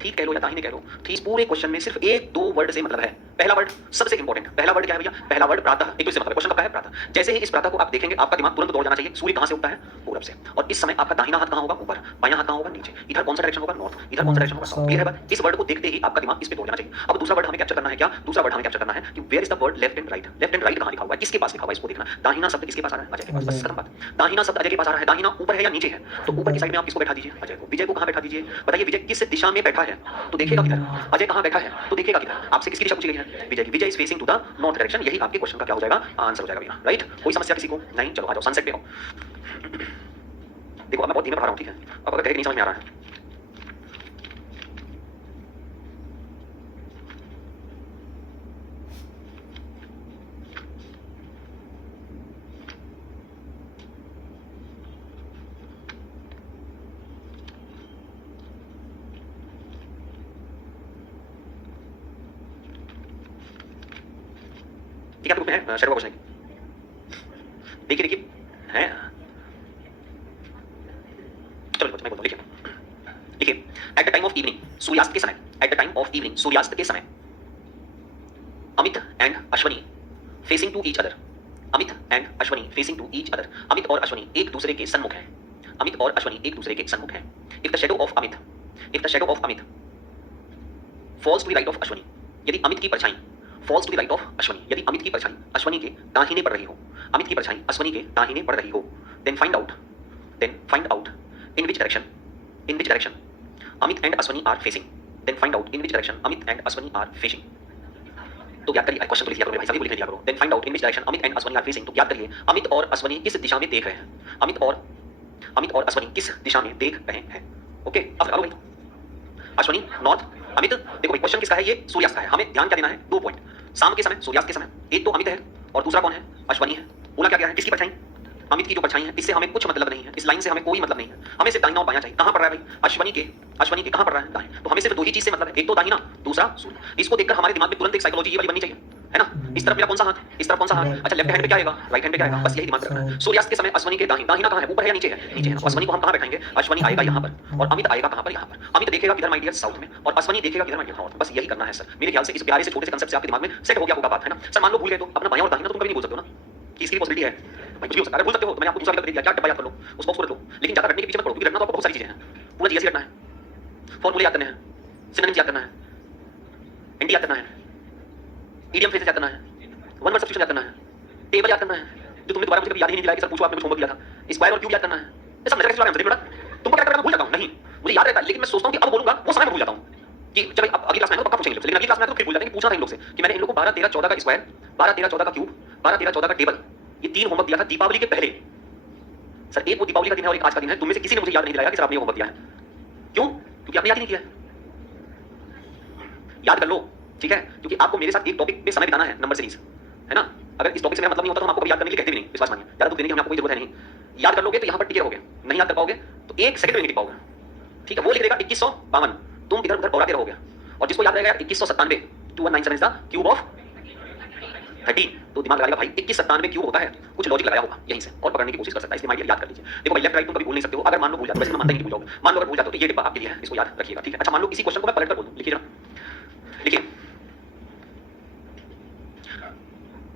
ठीक कह लो या दाहिने कह लो, ठीक। पूरे क्वेश्चन में सिर्फ एक दो वर्ड से मतलब है। पहला वर्ड सबसे इंपॉर्टेंट, पहला वर्ड क्या है भैया, पहला वर्ड प्रातः। एक तो इससे मतलब क्वेश्चन का है प्रातः। जैसे ही इस प्रातः को आप देखेंगे आपका दिमाग तुरंत दौड़ जाना चाहिए, सूर्य कहां से उगता है, पूरब से। और इस समय आपका दाहिना हाथ कहां होगा, ऊपर, बायां हाथ कहां होगा, नीचे। इधर कौन सा डायरेक्शन होगा, नॉर्थ, इधर कौन सा डायरेक्शन होगा, साउथ। क्लियर है बात। इस वर्ड को देखते ही आपका दिमाग इस पे दौड़ जाना चाहिए। अब दूसरा वर्ड हमें कैप्चर करना है, क्या दूसरा वर्ड हमें कैप्चर करना है कि where is the word left and right. Left and right कहां लिखा हुआ है, किसके पास लिखा हुआ है, इसको देखना। दाहिना शब्द किसके पास आ रहा है, अजय के पास। बस खत्म बात। दाहिना शब्द अजय के पास आ रहा है, दाहिना ऊपर है या नीचे है, तो ऊपर की साइड में आप किसको बैठा दीजिए, अजय को। विजय को कहां बैठा दीजिए, बताइए विजय किस दिशा में बैठा है, तो देखेगा किधर। अजय कहां बैठा है तो देखेगा किधर। आपसे किसकी दिशा पूछी गई है, विजय की। Vijay is facing to the north direction. यही आपके क्वेश्चन का क्या हो जाएगा, आंसर हो जाएगा भैया। राइट, कोई समस्या किसी को नहीं। चलो आ जाओ सनसेट पे आओ। देखो अब मैं बहुत धीमे पढ़ा रहा हूं, ठीक है, अब अगर कहीं नहीं समझ में आ रहा है ठीक है, आपके ग्रुप में है शेयर क्वेश्चन। देखिए देखिए है, चलो मैं बोलता हूं, लिखिए लिखिए। At the time of evening, सूर्यास्त के समय, at the time of evening, सूर्यास्त के समय, Amit and Ashwani facing to each other. Amit and Ashwani facing to each other. Amit और अश्वनी एक दूसरे के सन्मुख हैं। अमित और अश्वनी एक दूसरे के सन्मुख हैं। If the shadow of Amit, if the shadow of Amit falls to the right of Ashwani, यदि अमित की परछाई falls to the right of Ashwani, यदि अमित की परछाई अश्वनी के दाहिने पड़ रही हो, अमित की परछाई अश्वनी के दाहिने पड़ रही हो, then find out in which direction, in which direction Amit and Ashwani are facing. Then find out in which direction Amit and Ashwani are facing. तो याद करिए, क्वेश्चन तो लिख दिया करो भाई, सभी को लिख दिया करो। Then find out in which direction Amit and Ashwani are facing. तो याद करिए अमित और अश्वनी किस दिशा में देख रहे हैं, अमित और अश्वनी किस दिशा में देख रहे हैं। ओके, अब निकालो भाई। अश्वनी नॉर्थ, अमित। देखो भाई क्वेश्चन किसका है, ये सूर्यास्त का है। हमें ध्यान क्या देना है, 2 पॉइंट। शाम के समय, सूर्यास्त के समय, एक तो अमित है और दूसरा कौन है, अश्वनी है। बोला क्या गया है, किसकी परछाई, अमित की जो परछाई है, इससे हमें कुछ मतलब नहीं है, इस लाइन से हमें कोई मतलब नहीं है। हमें सिर्फ दाहिना और बायां चाहिए। कहां पड़ रहा है भाई, अश्वनी के कहां पड़ रहा है, दाएं। तो हमें सिर्फ 2 ही चीज से मतलब है, एक तो दाहिना, दूसरा सूर्य। इसको देखकर हमारे दिमाग में तुरंत एक साइकोलॉजी ये वाली बननी चाहिए, है ना। इस तरफ मेरा कौन सा हाथ, इस तरफ कौन सा हाथ, अच्छा लेफ्ट हैंड पे क्या आएगा, राइट हैंड पे क्या आएगा, बस यही दिमाग में रखना है। सूर्यास्त के समय अश्वनी के दाहिना, दाहिना कहां है, ऊपर है या नीचे है, नीचे है। अश्वनी को हम कहां बैठाएंगे, अश्वनी आएगा यहां पर और अमित आएगा कहां पर, यहां पर। अमित देखेगा किधर माय डियर, साउथ में, और अश्वनी देखेगा किधर माय डियर, नॉर्थ। बस यही करना है सर। मेरे ख्याल से इस प्यारे से छोटे से कांसेप्ट से आपके दिमाग में सेट हो गया होगा बात, है ना सर। मान लो भूल गए तो अपना बायां और दाहिना तो तुम कभी नहीं बोल सकते हो ना, कि इसकी पॉसिबिलिटी है भाई, कुछ भी हो सकता है। अगर भूल सकते हो तो मैंने आपको दूसरा विकल्प दे दिया, क्या डब्बा याद कर लो, उस बॉक्स को रख लो। लेकिन ज्यादा रटने के पीछे मत पड़ो, क्योंकि रटना तो आपको बहुत सारी चीजें हैं, पूरा जीएस रटना है, फॉर्मूले याद करने हैं, सिनोनिम्स याद करना है, एनडी याद करना है, ईडीएम फ्रेजेस याद करना है, वन वर्ड सब्स्टिट्यूशन याद करना है, टेबल याद करना है, जो तुमने दोबारा मुझे कभी याद ही नहीं दिलाया कि सर पूछो आपने कुछ होमवर्क दिया था। स्क्वायर और क्यूब याद करना है। ये सब नजर कैसे चला रहा है, तुमको क्या करना, भूल जाता हूं नहीं, मुझे याद रहता है, लेकिन मैं सोचता हूं कि अब बोलूंगा वो समय में भूल जाता हूं कि चलो अब अगली क्लास में तो पक्का पूछेंगे, लेकिन अगली क्लास में तो फिर भूल जाते हैं कि पूछना था इन लोग से कि मैंने इन लोगों को 12 13 14 का स्क्वायर, 12 13 14 का क्यूब, 12 13 14 का टेबल, ये 3 होमवर्क दिया था दीपावली के पहले। सर एक वो दीपावली का दिन है और एक आज का दिन है, तुम में से किसी ने मुझे याद नहीं दिलाया कि सर आपने ये होमवर्क दिया है। क्यों, क्योंकि आपने याद नहीं किया। याद कर लो, ठीक है, क्योंकि आपको मेरे साथ एक टॉपिक पे समय बिताना है, नंबर सीरीज, है ना। अगर इस टॉपिक से मेरा मतलब नहीं होता तो हम आपको याद करने के लिए कहते भी नहीं, विश्वास मानिए, ज्यादा दुख देने की हमें आपको कोई जरूरत है नहीं। याद कर लोगे तो यहाँ पर टिके रहोगे, नहीं याद कर पाओगे तो 1 सेकंड में नहीं टिक पाओगे, ठीक है। वो लिख देगा 2152, तुम इधर उधर दौड़ाते रहोगे। और जिसको याद रहेगा 2197, 2197 इज द क्यूब ऑफ, 13, तो दिमाग लगाएगा भाई 21 97 क्यों होता है, कुछ लॉजिक लगाया होगा यहीं से और पकड़ने की कोशिश कर सकता है, इसलिए माइडियर याद कर लीजिए। देखो भाई लेफ्ट राइट तुम कभी भूल नहीं सकते हो, अगर मान लो भूल जाते हो, वैसे मैं मानता ही नहीं भूल जाओगे, मान लो अगर भूल जाते हो तो ये डिब्बा आपके लिए है, इसको याद रखिएगा, ठीक है। अच्छा मान लो इसी क्वेश्चन को मैं पलट कर बोल दूं, लिखिए जरा, लिखिए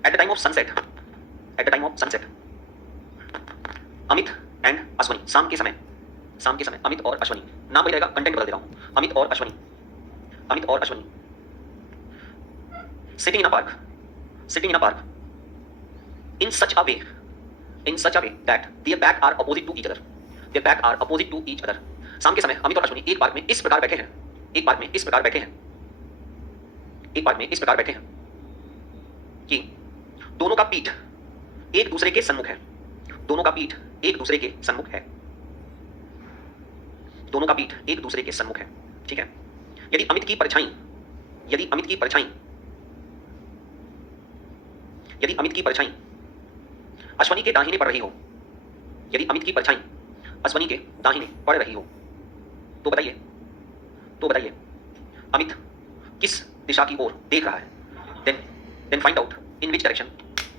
at the time of sunset, eight the time of sunset Amit and Ashwani, शाम के समय, शाम के समय अमित और अश्वनी, नाम वही रहेगा, कंटेंट बदल दे रहा हूं, अमित और अश्वनी, अमित और Ashwani sitting in a park, sitting in a park in such a way, in such a way that their back are opposite to each other, their back are opposite to each other। शाम के समय अमित और अश्वनी एक park में इस प्रकार बैठे हैं, एक पार्क में इस प्रकार बैठे हैं, एक पार्क में इस प्रकार बैठे हैं कि दोनों का पीठ एक दूसरे के सन्मुख है, दोनों का पीठ एक दूसरे के सन्मुख है, दोनों का पीठ एक दूसरे के सन्मुख है, ठीक है। यदि अमित की परछाई, यदि अमित की परछाई, यदि अमित की परछाई अश्वनी के दाहिने पड़ रही हो, यदि अमित की परछाई अश्वनी के दाहिने पड़ रही हो, तो बताइए, तो बताइए अमित किस दिशा की ओर देख रहा है। Then find out in which direction,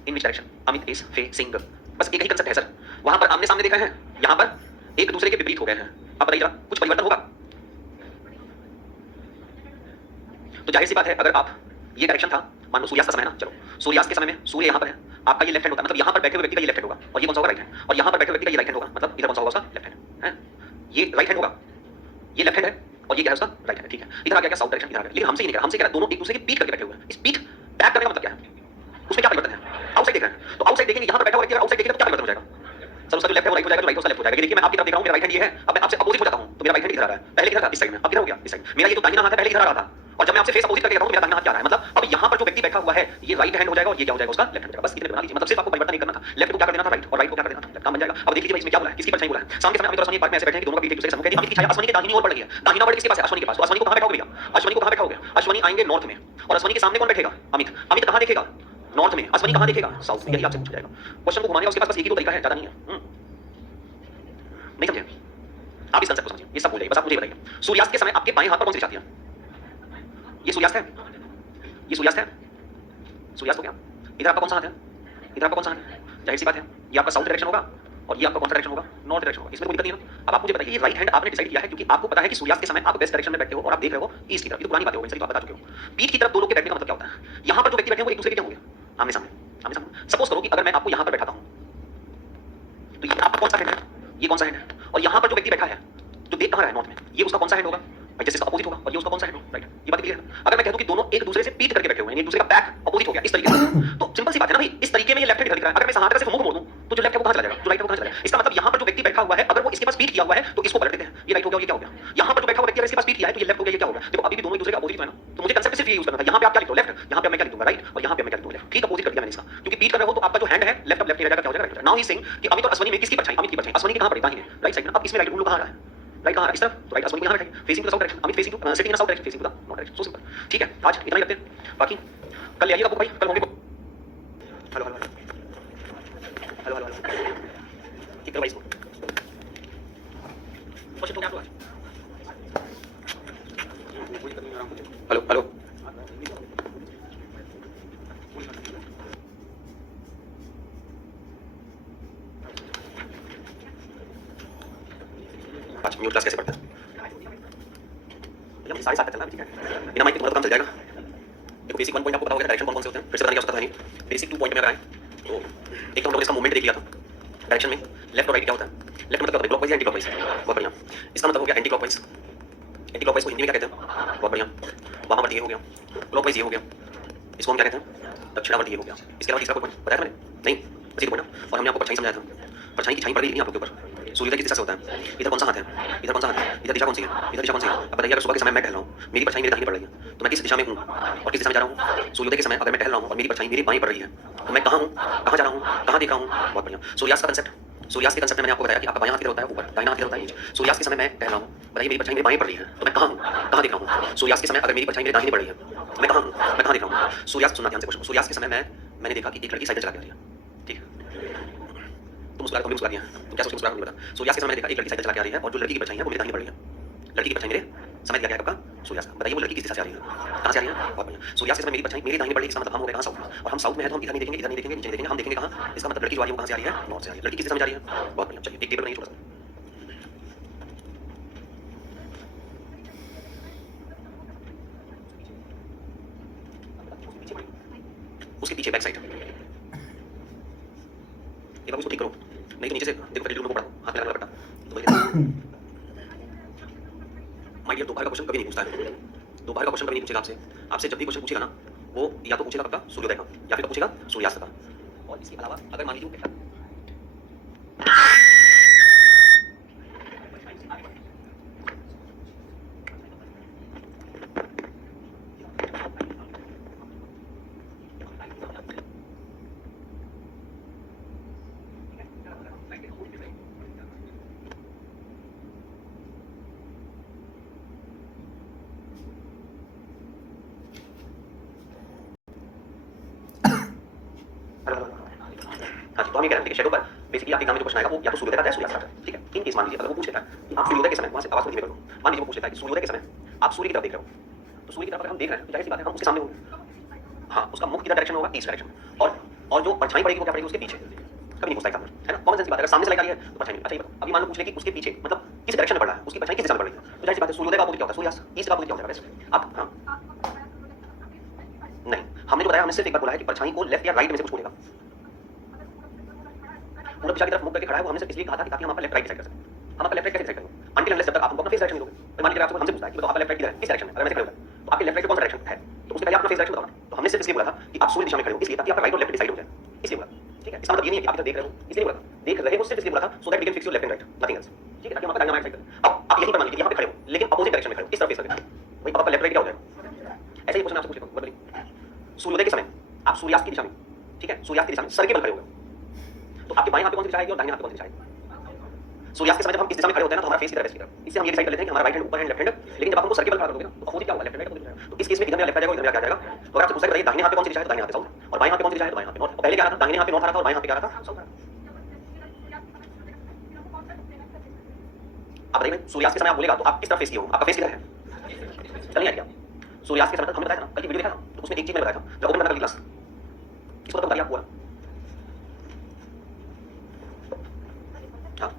in which direction Amit is facing. बस एक ही कंसेप्ट है सर, वहां पर आमने सामने देख रहे हैं, यहां पर एक दूसरे के विपरीत हो गए हैं। अब बताइए जरा कुछ परिवर्तन होगा? तो जाहिर सी बात है अगर आप ये डायरेक्शन था, मान लो सूर्यास्त का समय ना, चलो सूर्यास्त के समय में सूर्य यहाँ पर है, आपका ये लेफ्ट हैंड होता है, मतलब यहाँ पर बैठे हुए व्यक्ति का ये लेफ्ट हैंड होगा और ये कौन सा होगा, राइट हैंड, और यहाँ पर बैठे हुए व्यक्ति का ये राइट हैंड होगा, मतलब इधर कौन सा होगा उसका लेफ्ट हैंड है, ये राइट हैंड होगा, ये लेफ्ट हैंड है और ये क्या है उसका राइट हैंड है, ठीक है। इधर आ गया क्या साउथ डायरेक्शन, इधर आ गया, लेकिन हमसे ही नहीं करा, हमसे कह रहा दोनों एक दूसरे के पीठ करके बैठे हुए हैं। इस पीठ बैक करने का मतलब क्या है, उसमें क्या परिवर्तन है, आउटसाइड देख रहे हैं, तो आउटसाइड देखेंगे, यहाँ पर बैठा हुआ व्यक्ति अगर आउटसाइड देखेगा तो क्या परिवर्तन हो जाएगा, सर उसका जो लेफ्ट है वो राइट हो जाएगा, जो राइट उसका लेफ्ट हो जाएगा। देखिए मैं आपकी तरफ देख रहा हूँ, मेरा राइट हैंड ये है, अब मैं आपसे अपोजिट हो जाता हूँ तो मेरा राइट हैंड इधर आ रहा है, पहले किधर था इस साइड में, अब किधर हो गया इस साइड, मेरा ये जो दाहिना हाथ है पहले इधर आ रहा था और जब मैं आपसे फेस अपोजिट करके रहा हूं मेरा दाहिना हाथ क्या आ रहा है, मतलब अब यहां पर जो व्यक्ति बैठा हुआ है ये राइट हैंड हो जाएगा और ये क्या हो जाएगा उसका लेफ्ट हैंड हो जाएगा। बस इतने बना लीजिए, मतलब सिर्फ आपको परिवर्तन नहीं करना था, लेफ्ट को क्या कर देना था राइट और राइट को क्या कर देना था लेफ्ट, काम बन जाएगा। अब देख लीजिए इसमें क्या बोला है, किसकी परछाई बोला है, शाम के समय अमित और अश्वनी एक पार्क में ऐसे बैठे हैं कि दोनों का पीठ एक दूसरे के सम्मुख है। अमित की छाया अश्वनी के दाहिनी ओर पड़ रही है, दाहिना वर्ड किसके पास है, अश्वनी के पास, तो अश्वनी को कहां बैठाओगे भैया, अश्वनी को कहां बैठाओगे, अश्वनी आएंगे नॉर्थ में और अश्वनी के सामने कौन बैठेगा, अमित, अमित कहां देखेगा नॉर्थ में, अश्वनी कहां देखेगा साउथ में, यही आपसे पूछा जाएगा। क्वेश्चन को घुमाने का उसके पास बस एक ही दो तरीका है, ज्यादा नहीं है, नहीं समझे आप इस कंसेप्ट को समझिए, ये सब हो जाएगा। बस आप मुझे बताइए सूर्यास्त के समय आपके बाएं हाथ पर कौन सी दिशा आती है, ये सूर्यास्त है, ये सूर्यास्त है, सूर्यास्त हो गया, इधर आपका कौन सा हाथ है, इधर आपका कौन सा हाथ है, जाहिर सी बात है ये आपका साउथ डायरेक्शन होगा और ये आपका कौन सा डायरेक्शन होगा, नॉर्थ डायरेक्शन होगा, इसमें कोई दिक्कत नहीं है। अब आप मुझे बताइए ये राइट हैंड आपने डिसाइड किया है क्योंकि आपको पता है कि सूर्यास्त के समय आप वेस्ट डायरेक्शन में बैठते हो और आप देख रहे हो ईस्ट की तरफ, ये तो पुरानी बातें हो गई, सही तो आप बता चुके हो। पीठ की तरफ दो लोग के बैठने का मतलब क्या होता है, यहां पर जो व्यक्ति बैठे हैं वो एक दूसरे के क्या होंगे, आमने सामने, आमने सामने। सपोज करो कि अगर मैं आपको यहां पर बैठाता हूं तो ये आपका कौन सा हैंड है, ये कौन सा हैंड है, और यहां पर जो व्यक्ति बैठा है जो देख कहां रहा है नॉर्थ में, ये उसका कौन सा हैंड होगा, जैसे इसका अपोजिट होगा और ये उसका कौन सा हैंड होगा, राइट, ये बात क्लियर है। अगर मैं कह दूं कि दोनों एक दूसरे से पीठ करके बैठे हुए हैं, एक दूसरे का बैक अपोजिट हो गया इस तरीके से, तो सिंपल सी बात है ना भाई, इस तरीके में ये लेफ्ट हैंड दिख रहा है, अगर मैं इस हाथ का सिर्फ मुंह मोड़ दूं तो जो लेफ्ट है वो कहां चला जाएगा, जो राइट है वो कहां चला जाएगा। इसका मतलब यहां पर जो व्यक्ति बैठा हुआ है अगर वो इसके पास पीठ किया हुआ है तो इसको पलट देते हैं, ये राइट हो गया और ये क्या हो गया। यहां पर जो बैठा हुआ व्यक्ति अगर इसके पास पीठ किया है तो ये लेफ्ट हो गया, ये क्या होगा, देखो अभी भी दोनों एक दूसरे का अपोजिट है ना, तो मुझे कंसेप्ट सिर्फ ये यूज करना था। यहां पे आप क्या लिख दो लेफ्ट, यहां पे मैं क्या लिख दूंगा राइट और यहां पे मैं क्या लिख दूंगा लेफ्ट, ठीक अपोजिट कर दिया मैंने इसका, क्योंकि पीठ कर रहे हो तो आपका जो हैंड है लेफ्ट, अब लेफ्ट नहीं रहेगा, क्या हो जाएगा राइट हो जाएगा। नाउ ही सेइंग कि अमित और अश्वनी में किसकी परछाई, अमित की परछाई अश्वनी के कहां पड़ी, दाहिने राइट साइड में। अब इसमें राइट रूल कहां आ रहा है, राइट कहां आ रहा है, इस तरफ, तो राइट अश्वनी को यहां बैठेंगे facing to the south direction, Amit facing to sitting in the south direction facing to the north direction, so simple, ठीक है। आज इतना ही रखते हैं, बाकी कल ले आइएगा बुक भाई, कल होंगे। Hello hello hello hello hello, ठीक है भाई, इसको क्वेश्चन तो क्या हुआ, हेलो हेलो आज म्यूट क्लास कैसे पढ़ते हैं, साढ़े 7 तक चलना, ठीक है, बिना माइक के तुम्हारा तो काम चल जाएगा। देखो बेसिक 1 पॉइंट आपको पता होगा डायरेक्शन कौन कौन से होते हैं, फिर से बताने की आवश्यकता है नहीं। बेसिक 2 पॉइंट में अगर आए तो एक तो हम लोग इसका मूवमेंट देख लिया था, डायरेक्शन में लेफ्ट और राइट क्या होता है, लेफ्ट मतलब क्लॉकवाइज या एंटी क्लॉकवाइज, बहुत बढ़िया। इसका मतलब हो गया एंटी क्लॉकवाइज, एंटी क्लॉकवाइज को हिंदी में क्या कहते हैं, बहुत बढ़िया, वामावर्त ये हो गया, क्लॉकवाइज ये हो गया, इसको हम क्या कहते हैं, दक्षिणावर्त ये हो गया। इसके अलावा तीसरा कोई पॉइंट बताया मैंने नहीं, बस ये पॉइंट। और हमने आपको परछाई समझाया था, परछाई की छाई पड़ गई नहीं आपके ऊपर, सूर्योदय किस दिशा से होता है, इधर कौन सा हाथ है, इधर कौन सा हाथ है, इधर दिशा कौन सी है, इधर दिशा कौन सी है। अब बताइए अगर सुबह के समय मैं टहल रहा हूँ, मेरी परछाई मेरे दाहिने पड़ रही है तो मैं किस दिशा में हूँ और किस दिशा में जा रहा हूँ। सूर्योदय के समय अगर मैं टहल रहा हूँ और मेरी परछाई मेरी बाएं पड़ रही है तो मैं कहाँ हूँ, कहाँ जा रहा हूँ, कहाँ देख रहा हूँ, बहुत बढ़िया। सूर्यास्त का कंसेप्ट, सूर्यास्त के कंसेप्ट में मैंने आपको बताया कि आपका बायां हाथ किधर होता है, ऊपर, दाहिना हाथ किधर होता है नीचे। सूर्यास्त के समय मैं टहल रहा हूँ, बताइए मेरी परछाई मेरी बाएं पड़ रही है तो मैं कहाँ हूँ, कहाँ देख रहा हूँ। सूर्यास्त के समय अगर मेरी परछाई मेरे दाहिने पड़ रही है तो मैं कहाँ हूँ, मैं कहाँ देख रहा हूँ। सूर्यास्त, सुनना ध्यान से क्वेश्चन, सूर्यास्त के समय मैंने देखा कि एक लड़की साइकिल चला के आ रही है, ठीक है, तुम मुस्कुरा, तुम मुस्कुरा दिया, तुम क्या सोच मुस्कुरा, मुझे बता। सूर्यास्त के समय मैंने देखा एक लड़की साइकिल चला के आ रही है और जो लड़की की परछाई है वो मेरे दाहिने पड़ रही है, लड़की की परछाई मेरे समय दिया गया है कब का? सूर्यास्त का। बताइए वो लड़की किस दिशा से आ रही है? कहाँ से आ रही है? बहुत बढ़िया। सूर्यास्त के समय मेरी परछाई मेरे दाहिने पड़ रही है, इसका मतलब हम हो गए कहाँ? साउथ में। और हम साउथ में है तो हम इधर नहीं देखेंगे, इधर नहीं देखेंगे, नीचे नहीं देखेंगे, हम देखेंगे कहाँ? इसका मतलब लड़की जो आ रही है वो कहाँ से आ रही है? नॉर्थ से आ रही है। लड़की किस दिशा में जा रही है? बहुत बढ़िया। चलिए एक टेबल बनाइए छोटा सा। उसके पीछे बैक साइड। एक बार उसको ठीक करो, नहीं तो नीचे से देखो पहले को पढ़ो, हाथ में लगा लपटा तो वही। माय डियर, दोपहर का क्वेश्चन कभी नहीं पूछता है। दोपहर का क्वेश्चन कभी नहीं पूछेगा आपसे। आपसे जब भी क्वेश्चन पूछेगा ना, वो या तो पूछेगा कब का? सूर्योदय का, या फिर पूछेगा सूर्यास्त का। और इसके अलावा अगर मान लीजिए हाँ जी, तो हम ये कह रहे हैं कि शेडो पर बेसिकली आपके एग्जाम में जो क्वेश्चन आएगा वो या तो सूर्योदय का है सूर्यास्त का है। ठीक है, इन केस मान लीजिए अगर वो पूछ लेता है कि आप सूर्योदय के समय, वहां से आवाज को धीमे करो, मान लीजिए वो पूछ लेता है कि सूर्योदय के समय आप सूर्य की तरफ देख रहे हो, तो सूर्य की तरफ अगर हम देख रहे हैं तो जाहिर सी बात है हम उसके सामने होंगे। हाँ, उसका मुख किधर डायरेक्शन होगा? East direction. और जो परछाई पड़ेगी वो क्या पड़ेगी? उसके पीछे। कभी नहीं पूछता एग्जाम में, है ना? कॉमन सेंस की बात है। अगर सामने से लाइट आ रही है तो परछाई नहीं। अच्छा ये बताओ, अभी मान लो पूछ ले कि उसके पीछे मतलब किस डायरेक्शन में पड़ रहा है, उसकी परछाई किस दिशा में पड़ रही है, तो जाहिर सी बात है सूर्योदय का अपोजिट क्या होता है? सूर्यास्त। ईस्ट का अपोजिट क्या होता है वैसे? आप हाँ नहीं, हमने जो बताया, हमने सिर्फ एक बार बोला है कि परछाई को लेफ्ट या राइट में से कुछ बोलेगा। पूरब दिशा की तरफ मुख करके खड़ा है वो, हमने सिर्फ इसलिए कहा था कि ताकि हम आपका लेफ्ट राइट डिसाइड कर सकें। हम आपका लेफ्ट राइट कैसे डिसाइड करेंगे? अनटिल अनलेस जब तक आप हमको अपना फेस डायरेक्शन नहीं दोगे। मान लीजिए आपसे हमसे पूछता है कि बताओ आपका लेफ्ट राइट किधर है, किस डायरेक्शन में? अगर मैं ऐसे खड़े होता है तो आपके लेफ्ट राइट कौन सा डायरेक्शन है, तो उसके पहले अपना फेस डायरेक्शन बताओ ना। तो हमने सिर्फ इसलिए बोला था कि आप सूर्य दिशा में खड़े हो, इसलिए ताकि आपका राइट और लेफ्ट डिसाइड हो जाए, इसलिए बोला। ठीक है, इसका मतलब ये नहीं है कि आप इधर देख रहे हो, इसलिए बोला। देख रहे हो सिर्फ इसलिए बोला था so that we can fix your left and right, nothing else. ठीक है, ताकि हम आपका दाहिना बायां डिसाइड करें। अब आप यहीं पर मान लीजिए यहाँ पे खड़े हो लेकिन अपोजिट डायरेक्शन में खड़े हो, इस तरफ फेस करके, भाई अब आपका लेफ्ट राइट क्या हो जाएगा? ऐसे ही क्वेश्चन आपसे पूछेगा, बताइए सूर्योदय के समय आप सूर्यास्त की दिशा में, ठीक है, सूर्यास्त की दिशा में सर के बल खड़े हो गए, तो आपके बाएं हाथ पे कौन सी दिशा आएगी और दाहिने हाथ पे कौन सी दिशा आएगी? सूर्यास्त के समय जब हम इस दिशा में खड़े होते हैं ना तो हमारा फेस किधर है? वेस्ट की तरफ। इससे हम ये डिसाइड कर लेते हैं कि हमारा राइट हैंड ऊपर है, लेफ्ट हैंड। लेकिन जब आप हमको सर के बल खड़ा करोगे ना तो अपोजिट क्या होगा? लेफ्ट राइट अपोजिट जाएगा। तो इस केस में इधर मेरा लेफ्ट आ जाएगा, इधर मेरा क्या जाएगा? तो अगर आपसे पूछा बताइए दाहिने हाथ पे कौन सी दिशा है तो दाहिने हाथ पे साउथ, और बाएं हाथ पे कौन सी दिशा है तो बाएं हाथ पे नॉर्थ। और पहले क्या आ रहा था? दाहिने हाथ पे नॉर्थ आ रहा था और बाएं हाथ पे क्या आ रहा था? साउथ आ रहा था। आप बताइए सूर्यास्त के समय आप बोलेगा तो आप किस तरफ फेस किए हो? आपका फेस किधर है? चल नहीं आ गया सूर्यास्त के समय तक हमने बताया था, कल की वीडियो देखा था तो उसमें एक चीज मैंने बताया था जब ओपन करना कल की क्लास, इसको तब बताइए आप पूरा। हाँ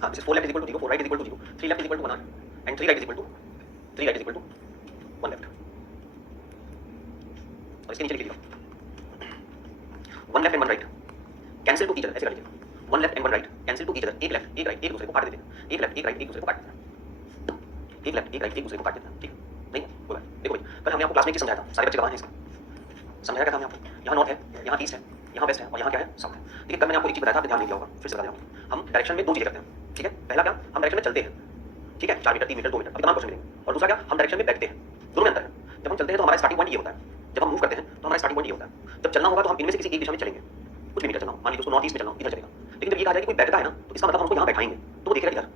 हाँ, this is 4 left is equal to 0, 4 right is equal to 0, 3 left is equal to 1 and 3 right is equal to 1 left. और इसके नीचे लिख लीजिएगा 1 left and 1 right cancel to each other. ऐसे कर लीजिए 1 left and 1 right cancel to each other. एक left एक राइट एक दूसरे को काट देते हैं, एक लेफ्ट एक राइट एक दूसरे को काट देते हैं, एक लेफ्ट एक राइट एक दूसरे को काट देते हैं। ठीक नहीं कोई बात। देखो भाई कल हमने आपको क्लास में एक चीज समझाया था, सारे बच्चे गवाह हैं इसके। समझाया क्या था हमने आपको? यहाँ नॉर्थ है, यहाँ ईस्ट है, यहाँ वेस्ट है और यहाँ क्या है? साउथ है। देखिए कल मैंने आपको एक चीज बताया था, आपने ध्यान नहीं दिया होगा, फिर से बता रहा हूँ। हम डायरेक्शन में दो चीजें करते हैं। ठीक है, पहला क्या? हम डायरेक्शन में चलते हैं, ठीक है, 4 मीटर 3 मीटर 2 मीटर, अभी तमाम क्वेश्चन मिलेंगे। और दूसरा क्या? हम डायरेक्शन में बैठते हैं। दोनों में अंतर है। जब हम चलते हैं तो हमारा स्टार्टिंग पॉइंट ये होता है, जब हम मूव करते हैं तो हमारा स्टार्टिंग पॉइंट ये होता है। जब चलना होगा तो हम इनमें से किसी एक दिशा में चलेंगे, कुछ भी मीटर चलना हो, मान लीजिए उसको नॉर्थ ईस्ट में चलना हो, इधर चलेगा। लेकिन जब ये कहा जाए कि कोई बैठता है ना तो इसका मतलब हम उसको यहाँ बैठाएंगे तो वो देखेगा इधर।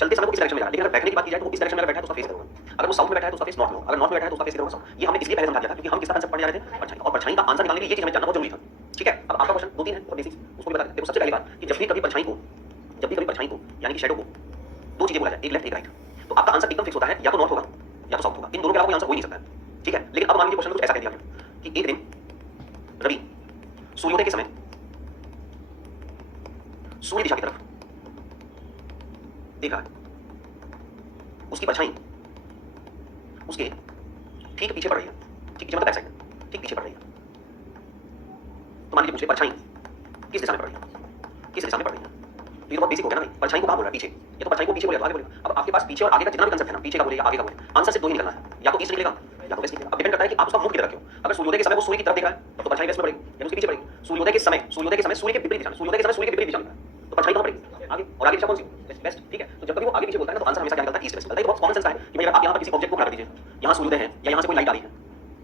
चलते समय वो किस डायरेक्शन में जा रहा है, लेकिन अगर बैठने की बात की जाए तो वो इस डायरेक्शन में अगर बैठा है तो उसका फेस करूंगा। अगर वो साउथ में बैठा है तो उसका फेस नॉर्थ में होगा, अगर नॉर्थ में बैठा है तो उसका फेस करूंगा साउथ। ये हमने इसलिए पहले समझा दिया था क्योंकि हम किसका कांसेप्ट पढ़ने जा रहे थे? परछाई। और परछाई का आंसर निकालने के लिए ये चीज हमें जानना बहुत जरूरी था। ठीक है, अब आपका क्वेश्चन 2-3 है और बेसिक्स उसको भी बता दें। देखो सबसे पहली बात कि जब भी कभी परछाई को यानी कि शैडो को दो चीजें बोला जाए, एक लेफ्ट एक राइट, तो आपका आंसर एकदम फिक्स होता है, या तो नॉर्थ होगा या तो साउथ होगा। इन दोनों के अलावा कोई आंसर हो ही नहीं सकता है। ठीक है, लेकिन अब मान लीजिए क्वेश्चन में कुछ ऐसा कह दिया गया कि एक दिन रवि सूर्योदय के समय सूर्य दिशा की तरफ देख रहा है, उसकी परछाई उसके ठीक पीछे पड़ रही है। ठीक पीछे मतलब बैक साइड, ठीक पीछे पड़ रही है। तो मान लीजिए पूछे परछाई किस दिशा में पड़ रही है, किस दिशा में पड़ रही है? तो ये तो बहुत बेसिक हो गया ना भाई, परछाई को कहां बोल रहा है? पीछे। ये तो परछाई को पीछे बोलेगा तो आगे बोलेगा। अब आपके पास पीछे और आगे का जितना भी कंसेप्ट है ना, पीछे का बोले या आगे का बोले, आंसर से दो ही निकलना है, या तो ईस्ट निकलेगा या तो वेस्ट निकलेगा। अब डिपेंड करता है कि आप उसका मुख किधर रखे हो। अगर सूर्योदय के समय वो सूर्य की तरफ देख रहा है तो परछाई वेस्ट में पड़ेगी यानी उसके पीछे पड़ेगी। सूर्योदय के समय सूर्य के विपरीत दिशा में, सूर्योदय के समय सूर्य के विपरीत दिशा में तो परछाई कहां पड़ेगी? आगे। और आगे दिशा कौन सी? वेस्ट। ठीक है, तो जब कभी वो आगे पीछे बोलता है ना तो आंसर हमेशा क्या निकलता है? ईस्ट वेस्ट निकलता है। बहुत कॉमन सेंस का है कि भाई अगर आप यहां पर किसी ऑब्जेक्ट को खड़ा कर दीजिए, यहां सूर्योदय है या यहां से कोई लाइट आ रही है,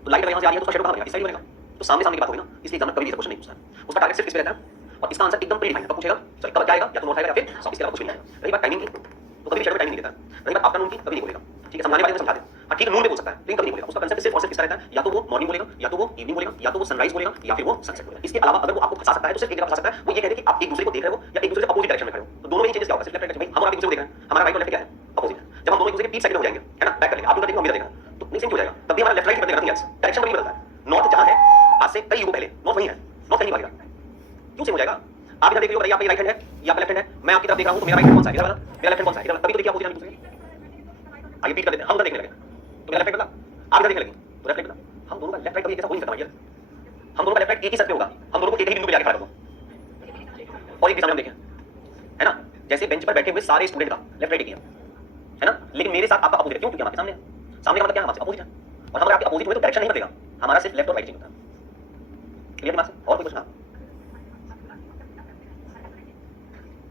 तो लाइट अगर यहां से आ रही है तो शैडो कहां बनेगा? इस साइड बनेगा। तो सामने सामने की बात होगी ना, इसलिए एग्जाम में कभी भी क्वेश्चन नहीं पूछता है। उसका टारगेट सिर्फ इस पे रहता है और इसका आंसर एकदम प्री डिफाइन है। कब पूछेगा? सॉरी कब जाएगा, या तो नॉर्थ आएगा या फिर साउथ, इसके अलावा कुछ भी नहीं आएगा। रही बात टाइमिंग की तो कभी भी शैडो टाइमिंग नहीं देता। रही बात आफ्टरनून की कभी नहीं बोलेगा। ठीक है, समझाने वाले ने समझा दे। हाँ ठीक है, नून में बोल सकता है लेकिन कभी नहीं बोलेगा। उसका कंसेप्ट सिर्फ और सिर्फ किसका रहता है, या तो वो मॉर्निंग बोलेगा, या तो वो इवनिंग बोलेगा, या तो वो सनराइज बोलेगा, या फिर वो सनसेट बोलेगा। इसके अलावा अगर वो आपको फंसा सकता है तो सिर्फ एक जगह फंसा सकता है, वो ये कह दे कि आप एक दूसरे को देख रहे हो या एक दूसरे से अपोजिट डायरेक्शन में खड़े हो। तो दोनों में ही चेंजेस क्या होगा, सिर्फ लेफ्ट राइट। भाई हम और आप एक दूसरे को देख रहे हैं, हमारा राइट और लेफ्ट क्या है, अपोजिट है। जब हम दोनों एक दूसरे के पीछे साइड में हो जाएंगे, है ना, बैक कर लेंगे, आप उधर देखो, हम इधर देखा, तो सेम हो जाएगा। तब भी हमारा लेफ्ट राइट बदलेगा, नथिंग एल्स, डायरेक्शन पर ही बदलता है। नॉर्थ जहां है आज से कई युगों पहले, नॉर्थ वहीं है, नॉर्थ कहीं भागेगा। क्यों सेम हो जाएगा? आप इधर देख रहे हो, बताइए आपका राइट हैंड है या आपका लेफ्ट हैंड है, मैं आपकी तरफ देख रहा हूं तो मेरा राइट हैंड कौन सा है, इधर वाला, मेरा लेफ्ट हैंड कौन सा है, इधर वाला। तभी तो देखिए अपोजिट है दूसरे। आइए पीट कर देते हैं, हम उधर देखने लगे तो मेरा लेफ्ट राइट बदला, आप इधर देखने लगे तो लेफ्ट राइट बदला। हम दोनों का लेफ्ट राइट कभी एक जैसा हो नहीं सकता भैया। हम दोनों का लेफ्ट राइट एक ही सच पे होगा, हम दोनों को एक ही बिंदु पे जाके खड़ा कर दो और एक दिशा में हम देखें, है ना। जैसे बेंच पर बैठे हुए सारे स्टूडेंट का लेफ्ट राइट एक ही है ना, लेकिन मेरे साथ आपका अपोजिट है। क्यों? क्योंकि हम आपके सामने है। सामने का मतलब क्या है, हमारे अपोजिट है। और हम अगर आपके अपोजिट हुए तो डायरेक्शन नहीं बदलेगा, हमारा सिर्फ लेफ्ट और राइट चेंज होता है। क्लियर दिमाग से? और कोई क्वेश्चन?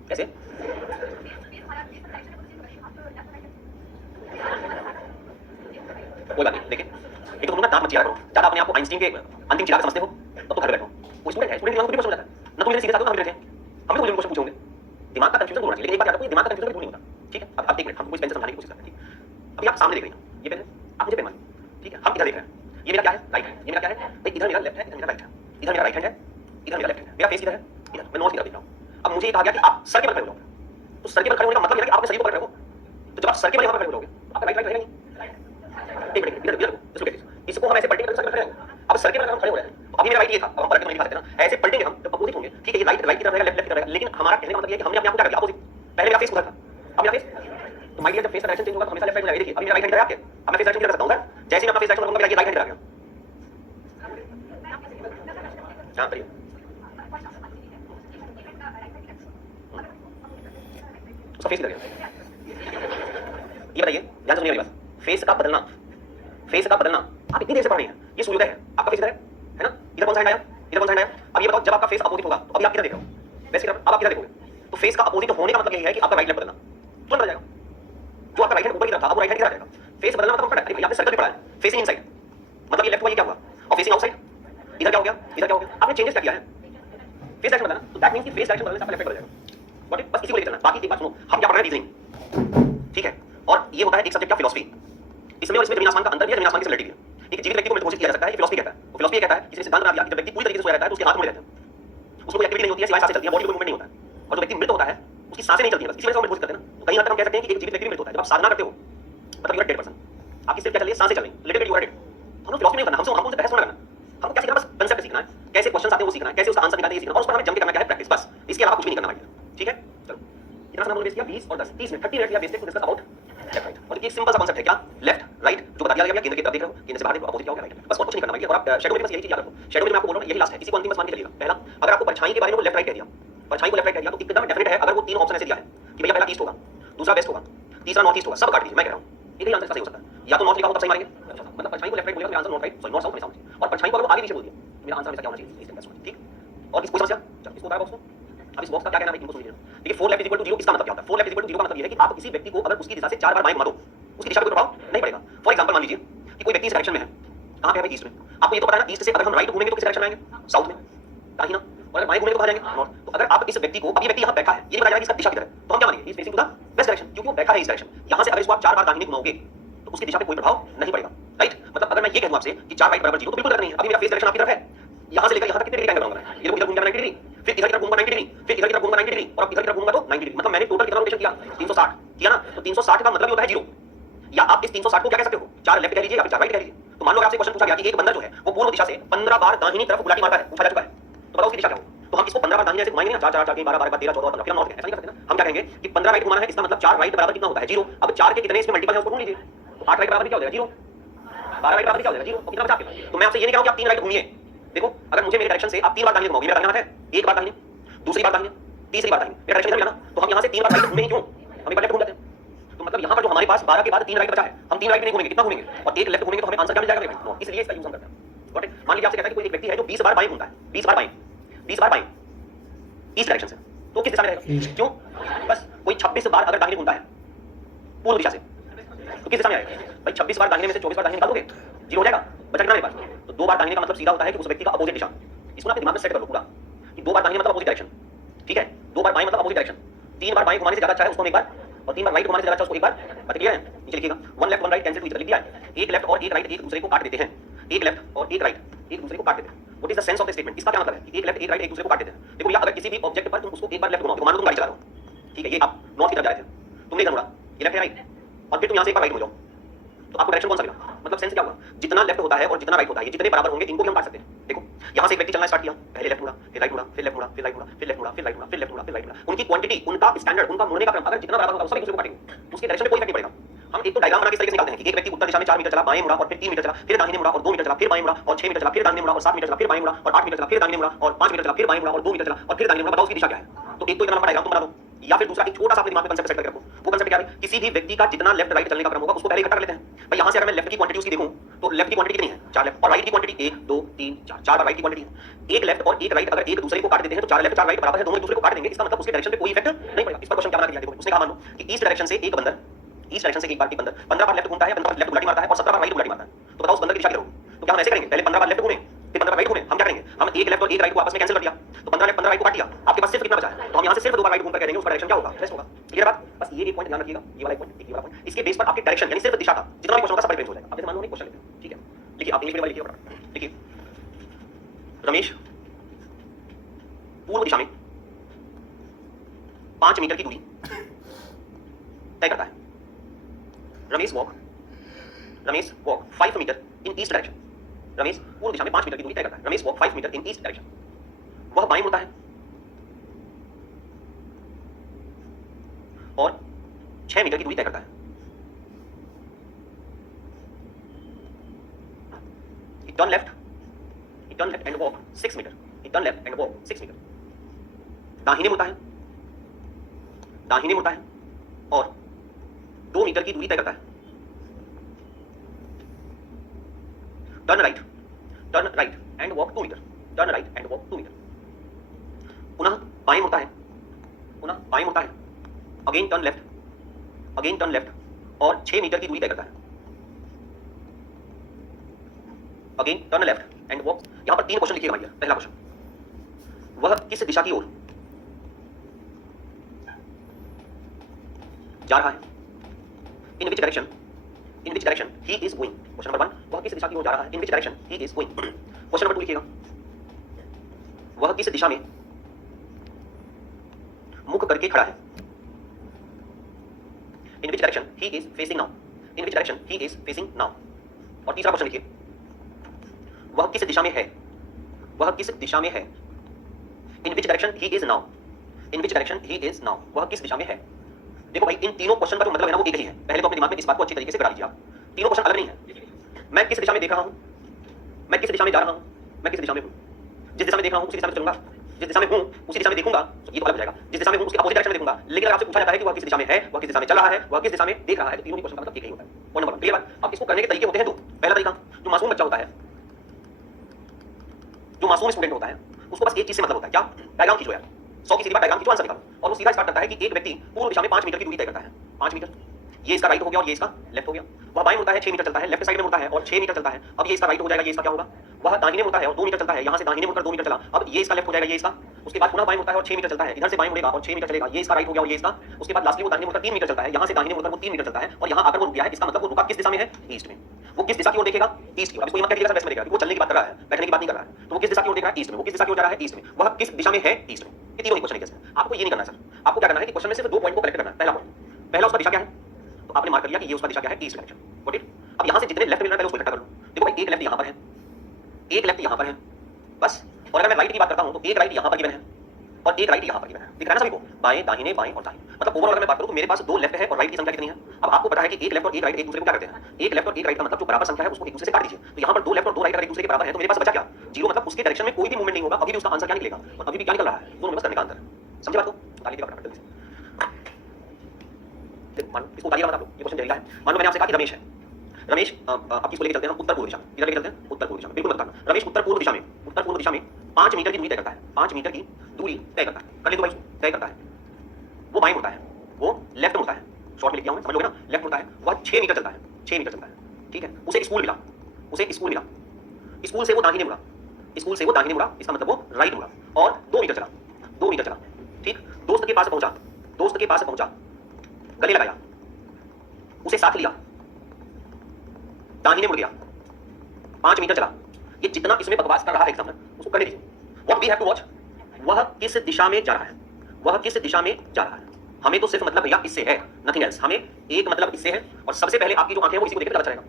कैसे? कोई बात नहीं, देखिए एक तो तुम ना दांत मत चिरा करो, ज्यादा अपने आप को आइंस्टीन के अंतिम चिराग समझते हो तब तो घर बैठो। वो स्टूडेंट है, स्टूडेंट दिमाग को भी समझ आता है ना। तुम मेरे सीधे साथ हो ना, हम भी रहते हैं, हम भी कोई क्वेश्चन पूछे होंगे, दिमाग का कंफ्यूजन दूर होना चाहिए। लेकिन एक बात याद रखो, दिमाग का कंफ्यूजन दूर नहीं होता, ठीक है। अब एक मिनट, हम कोई पेन से समझाने की कोशिश करते हैं, ठीक। अभी आप सामने देख रहे हैं, ये पेन है, आप मुझे पेन मानिए, ठीक है। हम इधर देख रहे हैं, ये मेरा क्या है, राइट है, ये मेरा क्या है भाई, इधर मेरा लेफ्ट है, इधर मेरा राइट है, इधर मेरा राइट हैंड है, इधर मेरा लेफ्ट हैंड है। मेरा फेस इधर है, इधर मैं नॉर्थ की तरफ देख रहा हूं। अब मुझे ये कहा गया कि आप सर के बल खड़े हो जाओ, तो सर के बल खड़े होने का मतलब ये है कि आप अपने शरीर को पकड़ रहे हो। तो जब आप सर के बल यहां पर खड़े हो जाओगे तो आपका राइट राइट रहेगा नहीं। एक मिनट, इधर इधर इसको हम ऐसे पलटेंगे तो सर के बल खड़े होंगे। अब सर के बल हम खड़े हो रहे हैं, तो अभी मेरा राइट ये था, अब हम पलट के नहीं दिखा सकते ना, ऐसे पलटेंगे हम तो अपोजिट होंगे, ठीक है। ये राइट राइट की तरफ रहेगा, लेफ्ट लेफ्ट की तरफ रहेगा। लेकिन हमारा कहने का मतलब ये है कि हमने अपने आप को क्या कर दिया, अपोजिट। पहले मेरा फेस उधर था, अब मेरा फेस, तो माय डियर जब फेस का डायरेक्शन चेंज होगा तो हमेशा लेफ्ट राइट हो जाएगा। देखिए अभी मेरा राइट हैंड है आपके, अब मैं फेस डायरेक्शन कर सकता हूं सर, जैसे ही मैं अपना फेस डायरेक्शन करूंगा मेरा ये राइट हैंड आ गया। हां करिए, उसका फेस इधर गया। ये बताइए ध्यान से सुनिए मेरी बात, फेस का बदलना, फेस का बदलना आप इतनी देर से पढ़ रहे हैं, ये सूर्योदय है, आपका फेस इधर है ना, इधर कौन सा हैंड आया, इधर कौन सा हैंड आया। अब ये बताओ जब आपका फेस अपोजिट होगा तो अभी आप किधर देख रहे हो, वैसे अब आप किधर देखोगे। तो फेस का अपोजिट होने का मतलब यही है कि आपका राइट लेफ्ट बदलना तुरंत बदल जाएगा। जो आपका राइट हैंड ऊपर की तरफ था अब राइट हैंड किधर आ जाएगा। फेस बदलना मतलब पड़ा है, यहाँ पे सर्कल पड़ा है, फेसिंग इनसाइड मतलब ये लेफ्ट हुआ, ये क्या हुआ, और फेसिंग आउटसाइड इधर क्या हो गया, इधर क्या हो गया। आपने चेंजेस क्या किया है, फेस डायरेक्शन बदलना, तो दैट मींस कि फेस डायरेक्शन बदलने से आपका लेफ्ट बदल जाएगा। बट बस इसी को लेकर चलना। बाकी एक बात सुनो, हम क्या पढ़ रहे हैं, रीजनिंग, ठीक है। और ये होता है एक सब्जेक्ट का फिलॉसफी, इसमें और इसमें जमीन आसमान का अंतर भी है, जमीन आसमान की सिमिलरिटी है। एक जीवित व्यक्ति को घोषित किया जा सकता है, फिलॉसफी कहता है। तो फिलॉसफी कहता है, इसने सिद्धांत बना दिया कि जब व्यक्ति पूरी तरीके से सोया रहता है तो उसके हाथ मुड़े रहते हैं, उसको कोई एक्टिविटी नहीं होती है, सिवाय सांसें चलती हैं, बॉडी कोई मूवमेंट नहीं होता है। और जो व्यक्ति मृत होता है उसकी सांसें नहीं चलती हैं, बस इसी वजह से हम घोषित करते हैं ना। तो कहीं हद तक हम कह सकते हैं कि एक जीवित व्यक्ति मृत होता है। जब आप साधना करते हो मतलब यू आर डेड पर्सन, आपकी सिर्फ क्या चल रही है, सांसें चल रही हैं, little bit you are dead. हम लोग फिलॉसफी नहीं करना, हमसे बहस होना करना, हमको क्या सीखना, बस कंसेप्ट सीखना है, कैसे क्वेश्चन आते हैं वो सीखना है, कैसे उसका आंसर निकालते हैं ये सीखना, और उस पर हमें जम के करना क्या है, प्रैक्टिस, बस। इसके अलावा कुछ भी नहीं करना है, ठीक है। चलो इतना समय वेस्ट किया, 20 और 10 30 मिनट 30 मिनट या west to discuss about left right. और ये सिंपल सा कांसेप्ट है, क्या लेफ्ट राइट जो बता दिया गया, केंद्र की तरफ देख रहे हो, केंद्र से बाहर देखो, अपोजिट क्या होगा, राइट। बस और कुछ नहीं करना भाई। और आप शैडो में बस यही चीज याद रखो, शैडो में मैं आपको बोल रहा हूं यही लास्ट है, इसी को अंतिम बस मान के चलिएगा। पहला, अगर आपको परछाई के बारे में वो लेफ्ट राइट कह दिया, परछाई को लेफ्ट राइट कह दिया तो एकदम डेफिनेट है, अगर वो तीन ऑप्शन ऐसे दिया है कि भैया पहला ईस्ट होगा, दूसरा वेस्ट होगा, तीसरा नॉर्थ ईस्ट होगा, सब काट दीजिए, मैं कह रहा हूं यही आंसर सही हो सकता है। या तो नॉर्थ लिखा हो तब सही मारेंगे, मतलब परछाई को लेफ्ट राइट बोलेगा तो answer north right, sorry north south हमेशा होना चाहिए। और परछाई को अगर वो आगे पीछे बोल दिया मेरा आंसर हमेशा क्या होना चाहिए, ईस्ट एंड वेस्ट, ठीक। और इसको समझिया, चलो इसको बताया बॉक्स को। अब इस बॉक्स का क्या कहना है इनको सुनिए। देखिए 4 लेफ्ट इज इक्वल टू 0 इसका मतलब क्या होता है, 4 लेफ्ट इज इक्वल टू 0 का मतलब ये है कि आप किसी व्यक्ति को अगर उसकी दिशा से 4 बार बाएं घुमा दो उसकी दिशा पे कोई प्रभाव नहीं पड़ेगा। फॉर एग्जांपल मान लीजिए कि कोई व्यक्ति इस डायरेक्शन में है, कहां पे है भाई, ईस्ट में। आपको ये तो पता है ना, ईस्ट से अगर हम राइट घूमेंगे तो किस डायरेक्शन में आएंगे, साउथ में, कहीं ना। और अगर बाएं घूमेंगे तो कहां जाएंगे, नॉर्थ। तो अगर आप इस व्यक्ति को, अब ये व्यक्ति यहां बैठा है, ये बताया जाएगा कि इसका दिशा किधर है, तो हम क्या मानेंगे, is facing to the west direction, क्योंकि वो बैठा है इस डायरेक्शन। यहां से अगर इसको आप 4 बार दाहिने घुमाओगे तो उसकी दिशा पे कोई प्रभाव नहीं पड़ेगा, राइट। मतलब अगर मैं ये कहूं आपसे कि 4 राइट बराबर 0 तो बिल्कुल गलत नहीं है। अभी मेरा फेस डायरेक्शन आपकी तरफ है, यहां से लेकर यहां तक कितने डिग्री एंगल बनाऊंगा मैं, ये देखो इधर घूमूंगा 90 डिग्री, फिर इधर की तरफ घूमूंगा 90 डिग्री, फिर इधर की तरफ घूमूंगा 90 डिग्री, और अब इधर की तरफ घूमूंगा तो 90 डिग्री। मतलब मैंने टोटल कितना रोटेशन किया, 360 किया ना। तो 360 का मतलब ये होता है 0। या आप इस 360 को क्या कह सकते हो, 4 लेफ्ट कह लीजिए या फिर 4 राइट कह लीजिए। तो मान लो आपसे क्वेश्चन पूछा गया कि एक बंदर जो है वो पूर्व दिशा से 15 बार दाहिनी तरफ उलाटी मारता है, पूछा जा चुका है, तो बताओ उसकी दिशा क्या हो। तो हम इसको 15 बार दाहिने से घुमाएंगे ना, 4 4 4 12 12 13 14 15, फिर नॉर्थ है, ऐसा नहीं कर सकते ना। हम क्या कहेंगे कि 15 राइट घुमाना है, इसका मतलब 4 राइट बराबर कितना होता है, 0। अब 4 के कितने इसमें मल्टीपल है उसको ढूंढ लीजिए। तो 8 राइट बराबर क्या हो जाएगा, 0। 12 राइट बराबर क्या हो जाएगा, 0। और कितना बचा आपके। तो मैं आपसे ये नहीं कह रहा हूं कि आप 3 राइट घूमिए, देखो अगर मुझे मेरे डायरेक्शन से आप 3 बार दाहिने घुमाओगे, मेरा दाहिना हाथ है, एक बार दाहिने, दूसरी बार दाहिने, तीसरी बार दाहिने, मेरा डायरेक्शन इधर गया ना, तो हम यहां से 3 बार राइट घूमेंगे क्यों, हम एक बार लेफ्ट घूम लेते हैं। तो मतलब यहां पर जो हमारे पास 12 के बाद 3 राइट बचा है, हम 3 राइट नहीं घूमेंगे, कितना घूमेंगे, और एक लेफ्ट घूमेंगे तो हमें आंसर क्या मिल जाएगा, राइट। इसलिए इसका यूज हम करते हैं। Got it. मान लीजिए आपसे कहता है कि कोई एक व्यक्ति है जो 20 बार बाएं घूमता है, 20 बार बाएं, 20 बार बाएं ईस्ट डायरेक्शन से, तो किस दिशा में रहेगा, क्यों। बस कोई 26 बार अगर दाहिने घूमता है पूर्व दिशा से तो किस दिशा में आएगा भाई, 26 बार दाहिने में से 24 बार दाहिने निकाल दोगे, 0 हो जाएगा, बचा कितना मेरे पास। तो 2 बार दाहिने का मतलब सीधा होता है कि उस व्यक्ति का अपोजिट दिशा। इसको अपने दिमाग में सेट कर लो पूरा कि 2 बार दाहिने मतलब अपोजिट डायरेक्शन, ठीक है। 2 बार बाएं मतलब अपोजिट डायरेक्शन, 3 बार बाएं घुमाने से ज्यादा अच्छा है उसको हम एक बार और 3 बार राइट घुमाने से ज़्यादा अच्छा उसको एक बार बता दिया है। नीचे लिखिएगा 1 left 1 right cancel to each other, लिख दिया है। एक लेफ्ट और एक राइट एक दूसरे को काट देते हैं। एक लेफ्ट और एक राइट एक दूसरे को काट देते हैं। What is the sense of the statement? इसका क्या मतलब है कि एक लेफ्ट एक राइट एक दूसरे को काट देते हैं। देखो भैया, अगर किसी भी ऑब्जेक्ट पर तुम उसको एक बार लेफ्ट घुमाओ, मान लो तुम गाड़ी चला रहे हो, ठीक है, ये आप नॉर्थ की तरफ जा रहे थे, तुमने इधर मुड़ा, ये लेफ्ट है राइट, और फिर तुम यहाँ से एक बार राइट हो जाओ, तो आपको डायरेक्शन कौन सा मिला? मतलब सेंस क्या हुआ? जितना लेफ्ट होता है और जितना राइट होता है, ये जितने बराबर होंगे इनको भी हम काट सकते हैं। देखो यहाँ से एक व्यक्ति चलना स्टार्ट किया, पहले लेफ्ट मुड़ा, फिर राइट मुड़ा, फिर लेफ्ट मुड़ा, फिर राइट मुड़ा, फिर लेफ्ट मुड़ा, फिर राइट मुड़ा, फिर लेफ्ट मुड़ा, फिर राइट मुड़ा। उनकी क्वांटिटी, उनका स्टैंडर्ड, उनका मुड़ने का क्रम अगर जितना बराबर होगा सब एक दूसरे को काटेंगे, उसके डायरेक्शन में कोई इफेक्ट नहीं पड़ेगा। हम एक तो डायग्राम बना के इस तरीके से निकालते हैं कि एक व्यक्ति उत्तर दिशा में 4 मीटर चला, बाएं मुड़ा और फिर 3 मीटर चला, फिर दाहिने मुड़ा और 2 मीटर चला, फिर बाएं मुड़ा और 6 मीटर चला, फिर दाहिने मुड़ा और 7 मीटर चला, फिर बाएं मुड़ा और 8 मीटर चला, फिर दाहिने मुड़ा और 5 मीटर चला, फिर बाएं मुड़ा और 2 मीटर चला और फिर दाहिने मुड़ा। बताओ उसकी दिशा क्या है? तो एक तो इतना लंबा डायग्राम तुम बना दो, या फिर दूसरा एक छोटा सा अपने दिमाग में कंसेप्ट सेट करके रखो। वो कंसेप्ट क्या है? किसी भी व्यक्ति का जितना लेफ्ट राइट चलने का क्रम होगा उसको पहले इकट्ठा कर लेते हैं। भाई यहाँ से अगर मैं लेफ्ट की क्वांटिटी उसकी देखूं तो लेफ्ट की क्वांटिटी कितनी है? 4 लेफ्ट, और राइट की क्वांटिटी 1 2 3 4, 4 बार राइट की क्वांटिटी है। एक लेफ्ट और एक राइट अगर एक दूसरे को काट देते हैं तो 4 लेफ्ट 4 राइट बराबर है, दोनों एक दूसरे को काट देंगे, इसका मतलब उसके डायरेक्शन पे कोई इफेक्ट नहीं पड़ेगा। इस पर क्वेश्चन क्या बना दिया? देखो उसने कहा मान लो कि ईस्ट डायरेक्शन से एक बंदर, ईस्ट डायरेक्शन से एक बार एक बंदर 15 बार लेफ्ट घूमता है, 15 बार लेफ्ट उलटी मारता है और 17 बार राइट उलटी मारता है। तो बताओ उस बंदर की दिशा क्या होगी? तो क्या हम ऐसे करेंगे? पहले 15 बार लेफ्ट घूमे, फिर 15 राइट घूमे, हम क्या करेंगे? हम एक लेफ्ट और एक राइट को आपस में कैंसिल कर दिया, तो 15 लेफ्ट 15 राइट को काट दिया, आपके पास सिर्फ कितना बचा है? तो हम यहाँ से सिर्फ 2 बार राइट घूमकर कह देंगे उसका डायरेक्शन क्या होगा? वेस्ट होगा। क्लियर बात? बस ये एक पॉइंट ध्यान रखिएगा, ये वाला एक पॉइंट, ये वाला पॉइंट, इसके बेस पर आपके डायरेक्शन यानी सिर्फ दिशा का जितना भी क्वेश्चन होगा सब डिफरेंस हो जाएगा। अब जैसे मान लो एक क्वेश्चन लेते हैं, ठीक है, लिखिए आप इंग्लिश में लिखिए फटाफट, लिखिए रमेश पूर्व दिशा में 5 मीटर की दूरी तय करता है। रमेश वॉक 5 मीटर इन ईस्ट डायरेक्शन। रमेश पूर्व दिशा में 5 मीटर की दूरी तय करता है। रमेश वॉक 5 मीटर इन ईस्ट डायरेक्शन। वह बाएं मुड़ता है और 6 मीटर की दूरी तय करता है। He turn left and walk 6 metre. He turn left and walk 6 metre. दाहिने मुड़ता है और 2 मीटर की दूरी तय करता है। Turn right and walk 2 metre. Turn right and walk 2 metre. पुनः बाएं मुड़ता है, अगेन टर्न लेफ्ट और 6 मीटर की दूरी तय करता है। Again turn left and walk. यहां पर 3 क्वेश्चन लिखिएगा भैया। पहला क्वेश्चन, वह किस दिशा की ओर जा रहा है? In which direction he is going. Question number 1, वह किस दिशा की ओर जा रहा है? In which direction he is going. Question number 2 लिखिएगा, वह किस दिशा में मुख करके खड़ा है? In which direction he is facing now. In which direction he is facing now. और तीसरा क्वेश्चन लिखिए, वह किस दिशा में है? वह किस दिशा में है? In which direction he is now. In which direction he is now. वह किस दिशा में है? देखो भाई, इन तीनों क्वेश्चन का जो मतलब है ना वो एक ही है। पहले तो अपने दिमाग में इस बात को अच्छी तरीके से बैठा लीजिए आप। तीनों क्वेश्चन अलग नहीं है। मैं किस दिशा में देख रहा हूं, मैं किस दिशा में जा रहा हूं, मैं किस दिशा में हूं। जिस दिशा में देख रहा हूं उसी दिशा में चलूंगा, जिस दिशा में हूं उसी दिशा में देखूंगा, तो ये तो अलग हो जाएगा। जिस दिशा में हूं उसके अपोजिट डायरेक्शन में देखूंगा। लेकिन अगर आपसे पूछा जाता है कि वह किस दिशा में है, वह किस दिशा में चल रहा है, वह किस दिशा में देख रहा है, तो तीनों ही क्वेश्चन का मतलब एक ही होता है। पॉइंट नंबर 1 क्लियर बात। अब इसको करने के तरीके होते हैं दो। पहला तरीका, जो मासूम बच्चा होता है, जो मासूम स्टूडेंट होता है, उसको बस एक चीज से मतलब होता है, क्या? डायग्राम खींचो यार, 100 की सीधी बात, डायग्राम खींचो, आंसर निकालो। और वो सीधा स्टार्ट करता है कि एक व्यक्ति पूर्व दिशा में 5 मीटर की दूरी तय करता है। 5 मीटर, ये इसका राइट हो गया और ये इसका लेफ्ट हो गया। वह बाएं मुड़ता है, 6 मीटर चलता है, लेफ्ट साइड में मुड़ता है और 6 मीटर चलता है। अब ये इसका राइट हो जाएगा, ये इसका क्या होगा? वह दाहिने मुड़ता है और 2 मीटर चलता है, यहां से दाहिने मुड़कर 2 मीटर चला, अब ये इसका लेफ्ट हो जाएगा, ये इसका। उसके बाद पुनः बाएं मुड़ता है और 6 मीटर चलता है, इधर से बाएं मुड़ेगा और 6 मीटर चलेगा, ये इसका राइट हो गया और ये इसका। उसके बाद लास्टली वो दाहिने मुड़कर 3 मीटर चलता है, यहां से दाहिने मुड़कर वो 3 मीटर चलता है और यहां आकर वो रुक गया है। इसका मतलब वो रुका किस दिशा में है? ईस्ट में। वो किस दिशा की ओर देखेगा? ईस्ट की ओर। अब इसको यहां क्या लिखेगा? वेस्ट में देखेगा, वो चलने की बात कर रहा है, बैठने की बात नहीं कर रहा है। तो वो किस दिशा की ओर देख रहा है? ईस्ट में। वो किस दिशा की ओर जा रहा है? ईस्ट में। वह किस दिशा में है? ईस्ट में। ये तीनों ही क्वेश्चन है। आपको ये नहीं करना है सर, आपको क्या करना है कि क्वेश्चन में सिर्फ 2 पॉइंट को कलेक्ट करना है। पहला पॉइंट, पहला उसका दिशा क्या है, तो आपने मार्क कर लिया कि ये उसका दिशा क्या है? East direction. Got it. अब यहां से जितने लेफ्ट मिल रहा है पहले उसको इकट्ठा कर लो। देखो भाई, एक लेफ्ट यहां पर है, एक लेफ्ट यहां पर है, बस। और अगर मैं राइट की बात करता हूं तो एक राइट यहां पर गिवन है और एक राइट यहां पर गिवन है। दिख रहा है ना सभी को? बाएं दाहिने, बाएं और दाहिने। मतलब ओवरऑल अगर मैं बात करूं तो मेरे पास 2 लेफ्ट है और राइट की संख्या कितनी है? अब आपको पता है कि एक लेफ्ट और एक राइट एक दूसरे को क्या करते हैं? एक लेफ्ट और एक राइट का मतलब जो बराबर संख्या है उसको एक दूसरे से काट दीजिए। तो यहां पर 2 लेफ्ट और 2 राइट अगर एक दूसरे के बराबर है तो मेरे पास बचा क्या? 0। मतलब उसके डायरेक्शन में कोई भी मूवमेंट नहीं होगा, अभी भी उसका आंसर क्या निकलेगा और अभी भी क्या निकल रहा है? दोनों में बस करने का अंतर है। समझे बात को? ताली दीजिए फटाफट जल्दी से। देखो मान लो इसको उतारिएगा मत आप लोग, ये क्वेश्चन जहरीला है। मान लो मैंने आपसे कहा कि रमेश है, रमेश आप इसको लेके चलते हैं हम उत्तर पूर्व दिशा में। इधर लेके चलते हैं उत्तर पूर्व दिशा में, बिल्कुल मत करना। रमेश उत्तर पूर्व दिशा में 5 मीटर की दूरी तय करता है। 5 मीटर की दूरी तय करता है, कर ले तो भाई, तय करता है। वो बाएं मुड़ता है, वो लेफ्ट मुड़ता है, शॉर्ट में लिख दिया हूं, समझ लोगे ना? लेफ्ट मुड़ता है, वह 6 मीटर चलता है, 6 मीटर चलता है, ठीक है। उसे स्कूल मिला, स्कूल से वो दाहिने मुड़ा, इसका मतलब वो राइट मुड़ा और 2 मीटर चला, ठीक। दोस्त के पास पहुंचा, गले लगाया, उसे साथ लिया, दाहिने मुड़ गया, 5 मीटर चला। ये जितना इसमें बकवास कर रहा है एग्जामिनर, उसको करने दीजिए। What we have to watch, वह किस दिशा में जा रहा है, वह किस दिशा में जा रहा है। हमें तो सिर्फ मतलब भैया इससे है, नथिंग एल्स। हमें एक मतलब इससे है, और सबसे पहले आपकी जो आंखें हैं वो इसी को देखकर पता चलेगा।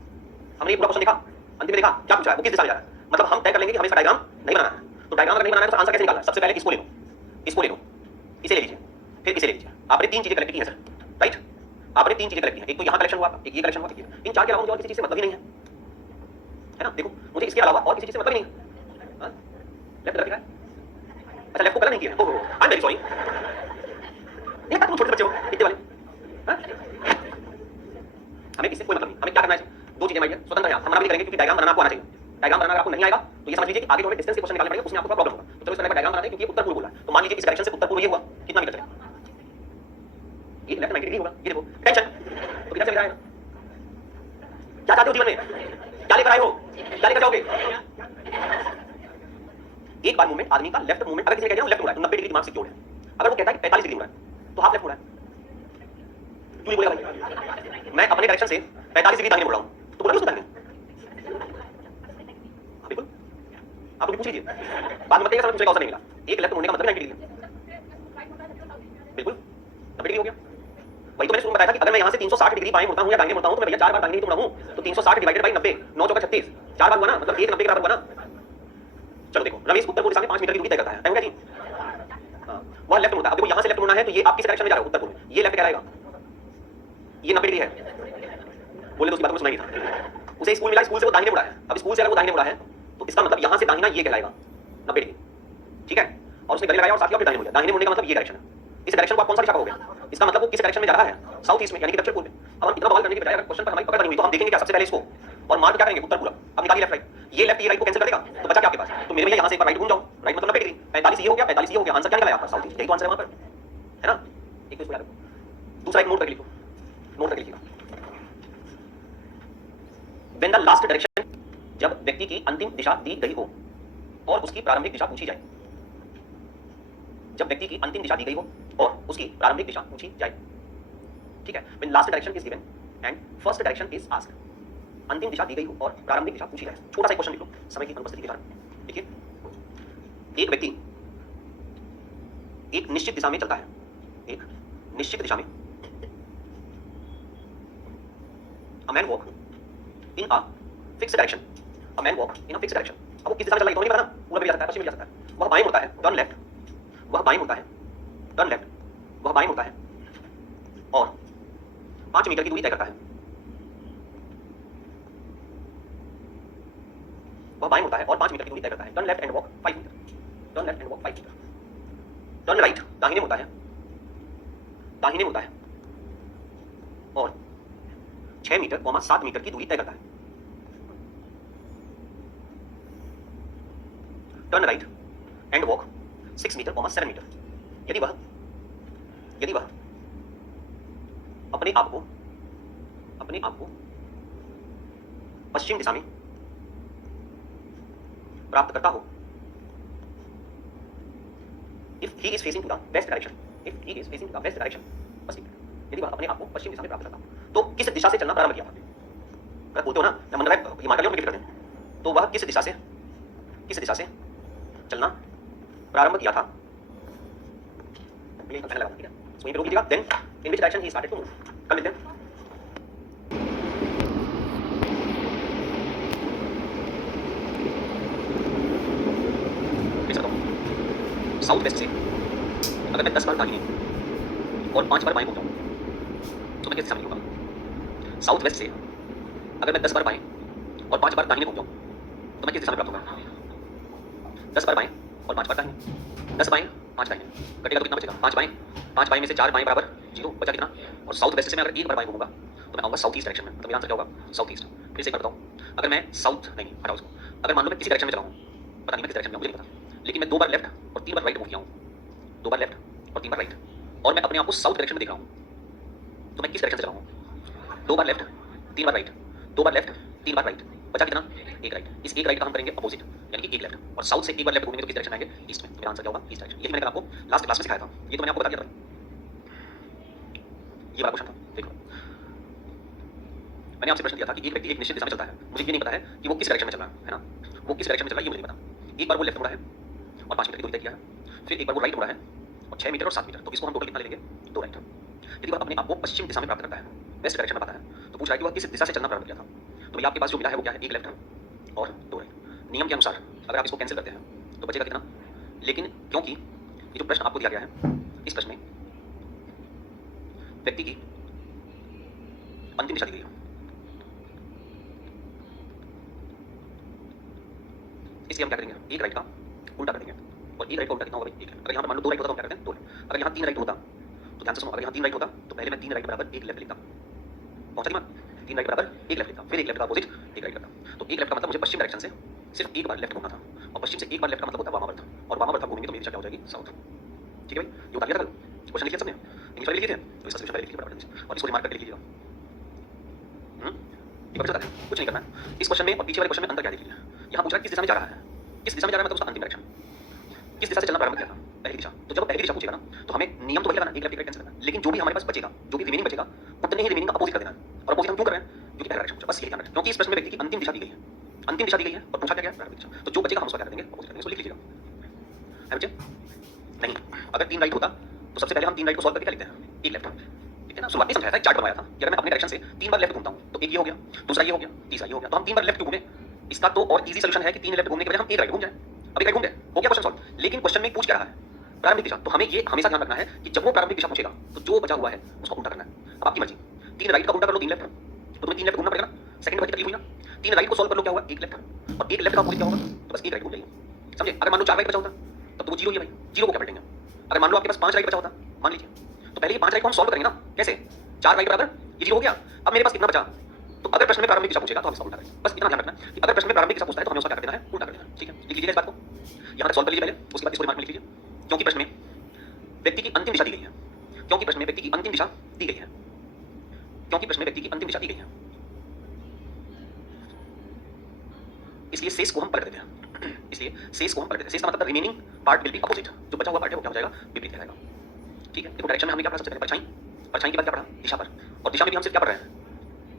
हमने ये पूरा क्वेश्चन देखा, अंतिम में देखा क्या पूछा है, वो किस दिशा में जा रहा है। मतलब हम तय कर लेंगे कि हमें इसका डायग्राम नहीं बनाना है। तो डायग्राम अगर नहीं बनाना है तो आंसर कैसे निकालना है। सबसे पहले इसको ले लो, इसको ले लो, इसे ले लीजिए, फिर इसे ले लीजिए। आपने 3 चीजें कलेक्ट की हैं सर, राइट। आपने 3 चीजें कलेक्ट की हैं, एक तो यहाँ कलेक्शन हुआ, एक ये कलेक्शन हुआ, इन 4 के अलावा मुझे और किसी चीज से मतलब ही नहीं है ना। देखो मुझे इसके अलावा और किसी चीज से मतलब ही नहीं है। लेफ्ट कलर है, अच्छा लेफ्ट को कलर नहीं किया, ओहो आई एम वेरी सॉरी। ये तुम छोटे बच्चे हो इतने वाले, हमें इससे कोई मतलब नहीं। हमें क्या करना है, 2 चीजें माइडियर स्वतंत्र है। हम मना भी करेंगे क्योंकि डायग्राम बनाना आपको आना चाहिए। डायग्राम बनाना अगर आपको नहीं आएगा तो ये समझ लीजिए कि आगे जो है डिस्टेंस के क्वेश्चन निकालने पड़ेंगे, उसमें आपको प्रॉब्लम होगा। तो चलो इस तरह का डायग्राम बनाते हैं, क्योंकि ये उत्तर पूर्व बोला है। तो मान लीजिए इस डायरेक्शन से उत्तर पूर्व ये हुआ, कितना मीटर चलेगा, ये लेफ्ट 90 डिग्री होगा। ये देखो टेंशन, तो किधर चले जाएगा। क्या चाहते हो जीवन में, क्या लेकर आए हो, क्या लेकर जाओगे। एक बार मूवमेंट आदमी का लेफ्ट मूवमेंट, अगर किसी ने कह दिया लेफ्ट मुड़ा है तो 90 डिग्री दिमाग सिक्योर है। अगर वो कहता है कि 45 डिग्री मुड़ा है तो हाफ लेफ्ट मुड़ा है। क्यों नहीं बोलेगा भाई, मैं अपने डायरेक्शन से 45 डिग्री दाहिने मुड़ रहा हूं, तो बोला उसको दाहिने। बिल्कुल, आप पूछ लीजिए, बाद में बताइएगा, समझ नहीं मिला। एक लेफ्ट मुड़ने का मतलब 90 डिग्री, बिल्कुल 90 डिग्री हो गया। वही तो मैंने शुरू में बताया था कि अगर मैं यहाँ से 360 डिग्री बाएं मुड़ता हूँ या दाहिने मुड़ता हूँ तो मैं भैया 4 बार दाहिने ही मुड़ा हूँ, तो 360 डिवाइडेड बाई 90, 9 चौका 36, 4 बार हुआ ना, मतलब 1 90 के बराबर हुआ ना। चलो देखो, रमेश उत्तर पूर्व दिशा में 5 मीटर की दूरी तय करता है, क्या जी। हाँ, वह लेफ्ट मुड़ता है। अब देखो यहाँ से लेफ्ट मुड़ना है तो ये आप किस डायरेक्शन में जा रहे हो, उत्तर पूर्व, ये लेफ्ट कहलाएगा, ये 90 डिग्री है। बोले तो उसकी बात को सुनाई था, उसे स्कूल मिला, स्कूल से वो दाहिने मुड़ा है। अब स्कूल से अगर वो दाहिने मुड़ा है तो इसका मतलब यहाँ से दाहिना ये कहलाएगा 90 डिग्री, ठीक है। और उसने गले लगाया और साथ ही दाहिने मुड़ा। दाहिने मुड़ने का मतलब ये डायरेक्शन है। इस डायरेक्शन को आप कौन सा दिशा कहोगे, इसका मतलब वो किस डायरेक्शन में जा रहा है, साउथ ईस्ट में, यानी कि दक्षिण पूर्व में। अब हम इतना बवाल करने की बजाय अगर क्वेश्चन पर हमारी पकड़ बनी हुई तो हम देखेंगे क्या सबसे पहले इसको, और मार्क क्या करेंगे, उत्तर पूर्व। अब निकालिए लेफ्ट राइट, ये लेफ्ट ये राइट को कैंसिल कर देगा तो बचा क्या आपके पास। तो मेरे भैया यहाँ से एक बार राइट घूम जाओ, राइट मतलब 90 डिग्री, 45 ये हो गया, 45 ये हो गया, आंसर क्या निकला आपका, साउथ ईस्ट। यही तो आंसर है वहां पर, है ना। एक तो इसको याद रखो, दूसरा एक नोट करके लिखो, नोट करके लिखिएगा। व्हेन द लास्ट डायरेक्शन, जब व्यक्ति की अंतिम दिशा दी गई हो और उसकी प्रारंभिक दिशा पूछी जाए, जब व्यक्ति की अंतिम दिशा दी गई हो और उसकी प्रारंभिक दिशा पूछी जाए, ठीक है। When last direction is given and first direction is asked, अंतिम दिशा दी गई हो और प्रारंभिक दिशा पूछी जाए। छोटा सा क्वेश्चन लिख लो समय की अनुपस्थिति के कारण। देखिए, एक व्यक्ति एक निश्चित दिशा में चलता है, एक निश्चित दिशा में, a man walk in a fixed direction, a man walk in a fixed direction. अब वो किस दिशा में चल रहा है तो नहीं पता ना, पूर्व भी जा सकता है, पश्चिम भी जा सकता है। वह बाएं मुड़ता है, टर्न लेफ्ट, वह बाएं मुड़ता है, टर्न लेफ्ट, वह बाएं मुड़ता है और 5 मीटर की दूरी तय करता है। वह बाएं मुड़ता है और 5 मीटर की दूरी तय करता है। Turn left and walk 5 metre, turn left and walk 5 metre. Turn right, दाहिने मुड़ता है, दाहिने मुड़ता है और 6 मीटर 7 मीटर की दूरी तय करता है। Turn right and walk 6 metre 7 metre. यदि वह अपने आप को पश्चिम दिशा में प्राप्त करता हो, if he is facing to the west direction, if he is facing to the west direction, बस यदि वह अपने आप को पश्चिम दिशा में प्राप्त करता हो तो किस दिशा से चलना प्रारंभ किया था। अगर बोलते हो ना मैं मन रहा है हिमाचल के ऊपर कर दें, तो वह किस दिशा से चलना प्रारंभ किया था। ठीक है, वहीं पे रोक लीजिएगा। Then in which direction he started to move. कल मिलते हैं। साउथ वेस्ट से अगर मैं 10 बार दाहिने और 5 बार बाएं घूम जाऊं तो मैं किस दिशा में होगा। साउथ वेस्ट से अगर मैं 10 बार बाएं और 5 बार दाहिने घूम जाऊं तो मैं किस दिशा में प्राप्त होगा। 10 बार बाएं और 5 बार दाहिने, 10 बाएं 5 दाहिने, कटेगा तो कितना बचेगा, 5 बाएं में से 4 बाएं बराबर 0, बचा कितना। और साउथ वेस्ट से मैं अगर 1 बार बाएं घूमूंगा तो मैं आऊंगा साउथ ईस्ट डायरेक्शन में, मतलब मेरा आंसर क्या होगा, साउथ ईस्ट। फिर से एक बार बताऊं, अगर मैं साउथ नहीं हटाओ उसको, अगर मान लो मैं किसी डायरेक्शन में चला हूं, पता नहीं मैं किस डायरेक्शन में मुझे नहीं पता, लेकिन मैं 2 बार लेफ्ट और 3 बार राइट मूव किया हूं, 2 बार लेफ्ट और 3 बार राइट, और मैं अपने आप को साउथ डायरेक्शन में देख रहा हूं, तो मैं किस डायरेक्शन से चला हूं। 2 बार लेफ्ट 3 बार राइट, 2 बार लेफ्ट 3 बार राइट, बचा कितना, एक राइट। इस एक राइट का हम करेंगे अपोजिट, यानी कि एक लेफ्ट, और साउथ से एक बार लेफ्ट घूमेंगे तो किस डायरेक्शन आएंगे, ईस्ट में। मेरा आंसर क्या होगा, ईस्ट डायरेक्शन। ये मैंने आपको लास्ट क्लास में सिखाया था, ये तो मैंने आपको बता दिया था, ये वाला क्वेश्चन था। देखो, मैंने आपसे प्रश्न दिया था कि एक व्यक्ति एक निश्चित दिशा में चलता है, मुझे ये नहीं पता है कि वो किस डायरेक्शन में चल रहा है ना, वो किस डायरेक्शन में चल रहा है ये मुझे नहीं पता। एक बार वो लेफ्ट मुड़ा है और 5 मीटर की दूरी तय किया है, फिर एक बार वो राइट मुड़ा है और 6 मीटर और 7 मीटर, तो इसको हम टोटल कितना ले लेंगे, 2 राइट। यदि वह अपने आप को पश्चिम दिशा में प्राप्त करता है, वेस्ट डायरेक्शन में पाता है, तो पूछ रहा है कि वह किस दिशा से चलना प्रारंभ किया था। तो भैया आपके पास जो मिला है वो क्या है, एक लेफ्ट है और 2 राइट। नियम के अनुसार अगर आप इसको कैंसिल करते हैं तो बचेगा कितना, लेकिन क्योंकि ये जो प्रश्न आपको दिया गया है, इस प्रश्न में व्यक्ति की अंतिम दिशा दी गई है, इसलिए हम क्या करेंगे, एक राइट का उल्टा कर देंगे। और एक राइट का उल्टा कितना होगा भाई, एक है। अगर यहाँ पर मान लो 2 राइट होता तो हम क्या करते हैं, 2 राइट। अगर यहाँ 3 राइट होता तो ध्यान से सुनो, अगर यहाँ 3 राइट होता तो पहले मैं 3 राइट बराबर एक लेफ्ट लिखता, पहुंचा दिमाग, 3 राइट बराबर एक लेफ्ट लिखता, फिर एक लेफ्ट का अपोजिट एक राइट करता। तो एक लेफ्ट का मतलब मुझे पश्चिम डायरेक्शन से सिर्फ एक बार लेफ्ट घूमना था, और पश्चिम से एक बार लेफ्ट का मतलब होता है वामावर्त, और वामावर्त हम घूमेंगे तो मेरी दिशा क्या हो जाएगी, साउथ। ठीक है भाई, ये उतार लिया था कल, क्वेश्चन लिखिए सबने, इंग्लिश वाले लिखिए थे, तो इसका सोल्यूशन पहले लिखिए बराबर, और इसको रिमार्क करके लिख लीजिएगा। ये पता चलता है, कुछ नहीं करना है। इस क्वेश्चन में और पीछे वाले क्वेश्चन में अंतर क्या देख लीजिए। यहाँ पूछ रहा है किस दिशा में जा रहा है, किस दिशा में जा रहा है मतलब उसका अंतिम डायरेक्शन, किस दिशा से चलना प्रारंभ किया था, पहली दिशा। तो जब पहली दिशा पूछेगा ना, तो हमें नियम तो वही लगाना, एक लेफ्ट एक राइट कैंसिल करना, लेकिन जो भी हमारे पास बचेगा, जो भी रिमेनिंग बचेगा, उतने ही रिमेनिंग का अपोजिट कर देना है। और अपोजिट हम क्यों कर रहे हैं, क्योंकि पहला डायरेक्शन पूछा, बस यही ध्यान रखें, क्योंकि इस प्रश्न में व्यक्ति की अंतिम दिशा दी गई है, अंतिम दिशा दी गई है और पूछा क्या गया, प्रारंभिक दिशा। तो जो बचेगा हम उसका क्या कर देंगे, अपोजिट कर देंगे, इसको लिख लीजिएगा। है बच्चे, नहीं अगर 3 राइट होता तो सबसे पहले हम 3 राइट को सॉल्व करके क्या लिखते हैं, एक लेफ्ट लिखते हैं ना। शुरुआत में समझाया था, चार्ट बनवाया था कि अगर मैं अपने डायरेक्शन से 3 बार लेफ्ट घूमता हूं तो एक ये हो गया, दूसरा ये हो गया, तीसरा ये हो गया, तो हम 3 बार लेफ्ट घूमे। इसका तो और इजी सॉल्यूशन है कि 3 लेफ्ट घूमने के बजाय हम एक राइट घूम जाए। अब एक राइट घूम गए, हो गया क्वेश्चन सॉल्व। लेकिन क्वेश्चन में पूछ क्या रहा है, प्रारंभिक दिशा, तो हमें ये हमेशा ध्यान रखना है कि जब वो प्रारंभिक दिशा पूछेगा तो जो बचा हुआ है उसको उल्टा करना है। अब आपकी मर्जी, 3 राइट का उल्टा कर लो 3 लेफ्ट, तो तुम्हें 3 लेफ्ट घूमना पड़ेगा ना, सेकंड बार की तकलीफ हुई ना। 3 राइट को सॉल्व कर लो, क्या होगा, एक लेफ्ट, और एक लेफ्ट का अपोजिट क्या होगा, तो बस एक राइट घूम जाइए। समझे, अगर मान लो 4 राइट बचा होता तब तो वो जीरो ही है भाई, जीरो को क्या पलटेंगे। अगर मान लो आपके पास 5 राइट बचा होता, मान लीजिए, तो पहले ये 5 राइट को हम सॉल्व करेंगे ना, कैसे, 4 राइट बराबर ये जीरो हो गया। अब मेरे पास कितना बचा, तो अगर प्रश्न में प्रारंभिक दिशा पूछेगा तो हम इसका उल्टा करेंगे। बस इतना ध्यान रखना कि अगर प्रश्न में प्रारंभिक दिशा पूछता है तो हमें उसका क्या कर देना है, उल्टा कर देना है। ठीक है, लिख लीजिएगा इस बात को, यहाँ तक सॉल्व कर लीजिए पहले, उसके बाद इसको रिमार्क में लिख लीजिए। क्योंकि प्रश्न में व्यक्ति की अंतिम दिशा दी गई है, क्योंकि प्रश्न में व्यक्ति की अंतिम दिशा दी गई है, क्योंकि प्रश्न में व्यक्ति की अंतिम दिशा दी गई है, इसलिए शेष को हम पलट देते हैं। इसलिए शेष को हम पलट देते हैं। शेष का मतलब remaining part will be opposite, जो बचा हुआ पार्ट है वो क्या हो जाएगा, विपरीत हो जाएगा। ठीक है, देखो डायरेक्शन में हमने क्या पढ़ा, सबसे पहले परछाई, परछाई के बाद क्या पढ़ा, दिशा पर, और दिशा में भी हम सिर्फ क्या पढ़ रहे हैं,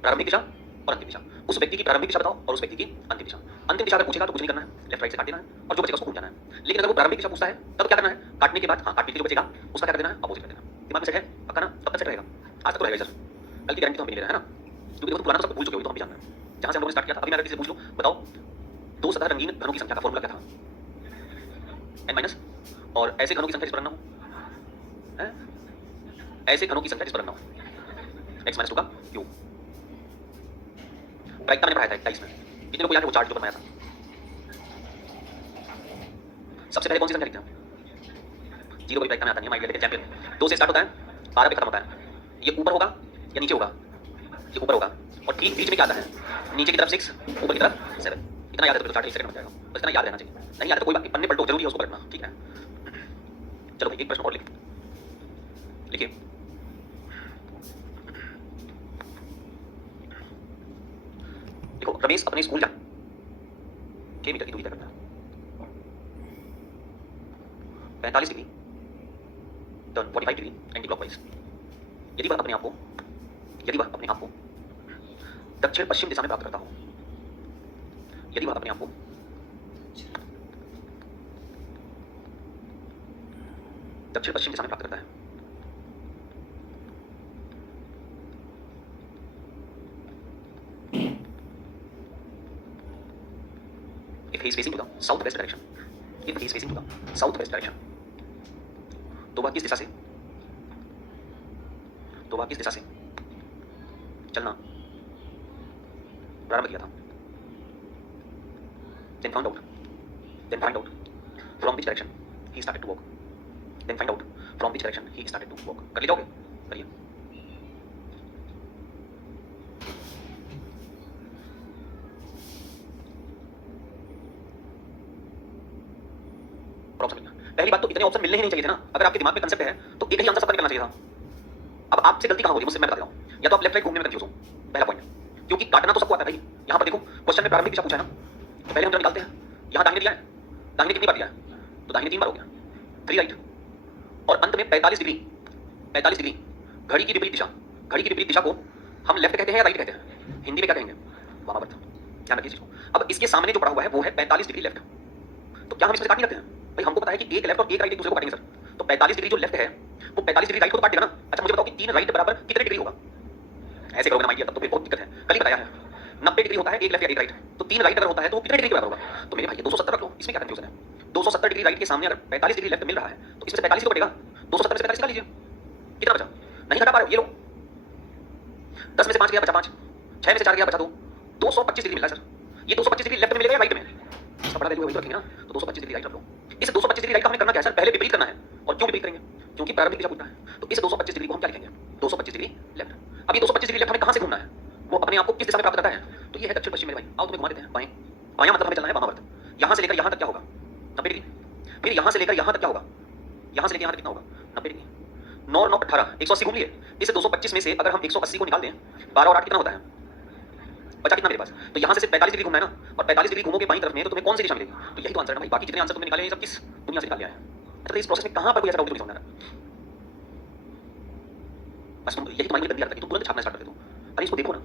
प्रारंभिक दिशा और अंतिम दिशा। उस व्यक्ति की प्रारंभिक दिशा बताओ और उस व्यक्ति की अंतिम दिशा। अंतिम दिशा अगर पूछेगा तो कुछ नहीं करना है, लेफ्ट राइट से काट देना है और जो बचेगा उसको घूम जाना है। लेकिन अगर वो प्रारंभिक दिशा पूछता है तब क्या करना है, काटने के बाद हाँ काटने के जो बचेगा उसका क्या कर देना है, अपोजिट कर देना। दिमाग में सेट है, पक्का ना, तब तक सेट रहेगा, आज तक तो रहेगा सर, कल की गारंटी तो हम नहीं ले रहे हैं ना, क्योंकि देखो पुराना सब भूल चुके हो, तो हम भी जानना है जहां से हम लोगों ने स्टार्ट किया था। अभी मैं अगर किसी से पूछ लूं, बताओ 2 सतह रंगीन घनों की संख्या का फॉर्मूला क्या था, n-, और ऐसे घनों की संख्या जिस पर रंगना हो है, ऐसे घनों की संख्या जिस पर रंगना हो, x - 2 का क्यूब। प्रायिकता मैंने पढ़ाया था 21 में, कितने लोगों को याद है वो चार्ट जो बनाया था। सबसे पहले कौन सी संख्या लिखते हैं, 0 कोई प्रायिकता में आता नहीं है, माइंड लेवल चैंपियन। 2 से स्टार्ट होता है, 12 पे खत्म होता है। ये ऊपर होगा या नीचे होगा, ये ऊपर होगा, और ठीक बीच में क्या आता है, नीचे की तरफ 6, ऊपर की तरफ 7। इतना याद है तो चार्ट 1 सेकंड में बन जाएगा, बस इतना याद रहना चाहिए। नहीं याद है तो कोई बात नहीं, पन्ने पलटो, जरूरी है उसको पलटना। ठीक है, चलो भाई एक प्रश्न और लिखिए। देखो रमेश अपने स्कूल जा 6 मीटर की दूरी तय करता है, 45 degree turn 45 degree anti clockwise. यदि वह अपने आप को दक्षिण पश्चिम दिशा में प्राप्त करता हो, यदि वह अपने आप को दक्षिण पश्चिम दिशा में प्राप्त करता है, if he is facing to the southwest direction, if he is facing to the southwest direction, तो वह किस दिशा से चलना प्रारंभ किया था। then find out from which direction he started to walk, then find out from which direction he started to walk। कर ले जाओगे, करिए। पहली बात तो इतने ऑप्शन मिलने ही नहीं चाहिए थे ना। अगर आपके दिमाग में कंसेप्ट है तो एक ही आंसर सबका निकलना चाहिए था। अब आपसे गलती कहां हो रही है मुझसे मैं बता रहा हूं, या तो आप लेफ्ट राइट घूमने में कंफ्यूज हो, पहला पॉइंट, क्योंकि काटना तो सबको आता है भाई। यहां पर देखो क्वेश्चन में प्रारंभिक दिशा पूछा है ना, तो पहले हम जो निकालते हैं, यहां दाहिने दिया है, दाहिने कितनी बार दिया है, तो दाहिने 3 बार हो गया, 3 राइट, और अंत में 45 डिग्री घड़ी की विपरीत दिशा, घड़ी की विपरीत दिशा को हम लेफ्ट कहते हैं या राइट कहते हैं? हिंदी में क्या कहेंगे? वामावर्त। ध्यान रखिए इस चीज को। अब इसके सामने जो पड़ा हुआ है वो है 45 डिग्री लेफ्ट। तो क्या हम इसमें से काट नहीं सकते हैं? भाई हमको पता है कि एक लेफ्ट और एक राइट एक दूसरे को काटेंगे सर। तो 45 डिग्री जो लेफ्ट है वो 45 डिग्री राइट को तो काट देगा ना। अच्छा मुझे बताओ कि 3 राइट बराबर कितने डिग्री होगा? ऐसे करोगे ना माइडिया, तब तो फिर बहुत दिक्कत है। कल ही बताया है 90 डिग्री होता है एक लेफ्ट या एक राइट। तो 3 राइट अगर होता है तो कितने डिग्री के बराबर होगा? तो मेरे भाई 270 रख लो, इसमें क्या कंफ्यूजन है? 270 डिग्री राइट के सामने अगर 45 डिग्री लेफ्ट मिल रहा है तो इसमें से 45 तो कटेगा। 270 में से 45 निकाल लीजिए, कितना बचा? नहीं घटा पा रहे हो, ये लो 10 में से 5 गया बचा 5, 6 में से 4 गया बचा 2, 225 डिग्री मिला सर। ये 225 डिग्री लेफ्ट में मिलेगा या राइट में? इसका बड़ा वैल्यू वही तो रखेंगे ना। तो 225 डिग्री राइट रख लो। इस 225 डिग्री राइट का हमने करना क्या है सर? पहले विपरीत करना है। और क्यों विपरीत करेंगे? क्योंकि प्रारंभिक दिशा पूछना है। तो इस 225 डिग्री को हम क्या लिखेंगे? 225 डिग्री लेफ्ट। अब ये 225 डिग्री लेफ्ट हमें कहां से घूमना है? वो अपने आप को किस दिशा में प्राप्त करता है? तो ये है दक्षिण पश्चिम मेरे भाई। आओ तुम्हें घुमा देते हैं बाएं। बायां मतलब हमें चलना है वामावर्त। यहां से लेकर यहां तक क्या होगा? 90 डिग्री। फिर यहां से लेकर यहां तक क्या होगा? यहां से लेकर यहां तक कितना होगा? 90 डिग्री। 9 और 9 18, 180 घूम लिए। इस 225 में से अगर हम 180 को निकाल दें, 12 और 8 कितना होता है? बचा कितना मेरे पास? तो यहां से सिर्फ 45 डिग्री घूमना है ना। और 45 डिग्री घूमोगे बाईं तरफ में तो तुम्हें कौन सी दिशा मिलेगी? तो यही तो आंसर है भाई। बाकी जितने आंसर तुमने निकाले हैं ये सब किस दुनिया से निकाल लिया है? अच्छा इस प्रोसेस में कहां पर कोई ऐसा डाउट नहीं समझ आ रहा? बस तुम यही तुम्हारी गंदी आदत है कि तुम तुरंत छापना स्टार्ट कर देते हो। अरे इसको देखो ना,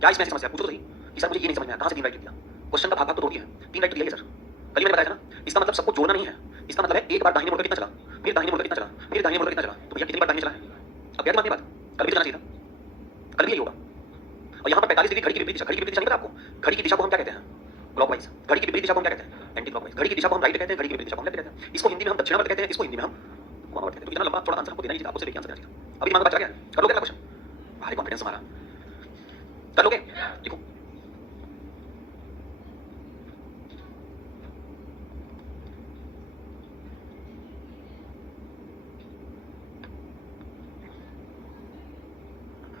क्या इसमें समस्या? पूछो तो सही कि सर मुझे ये नहीं समझ में आया, कहां से 3 राइट लिख दिया? क्वेश्चन का भाग तो तोड़ दिया है। 3 राइट दिया है सर, कल ही मैंने बताया था ना। इसका मतलब सबको जोड़ना नहीं है। इसका मतलब है एक बार दाहिने मुड़कर कितना चला, फिर दाहिने मुड़कर कितना चला, फिर दाहिने मुड़कर कितना चला। तो भैया कितनी बार दाहिने चला है? अब क्या बात? कल भी तो जाना चाहिए था, कल भी यही होगा। और यहाँ पर 45 डिग्री घड़ी की विपरीत दिशा। घड़ी की विपरीत दिशा नहीं पता आपको? घड़ी की दिशा को हम क्या कहते हैं? क्लॉकवाइज। घड़ी की विपरीत दिशा को हम क्या कहते हैं? Anti clockwise. घड़ी की दिशा को हम राइट कहते हैं, घड़ी की विपरीत दिशा को हम लेफ्ट कहते हैं। इसको हिंदी में हम दक्षिणावर्त कहते हैं, इसको हिंदी में हम वामावर्त कहते हैं। तो इतना लंबा थोड़ा आंसर हमको देना ही चाहिए, आपको सिर्फ एक आंसर देना चाहिए। अभी दिमाग में बचा क्या? कर लोगे अगला क्वेश्चन? भारी कॉन्फिडेंस हमारा, कर लोगे? लिखो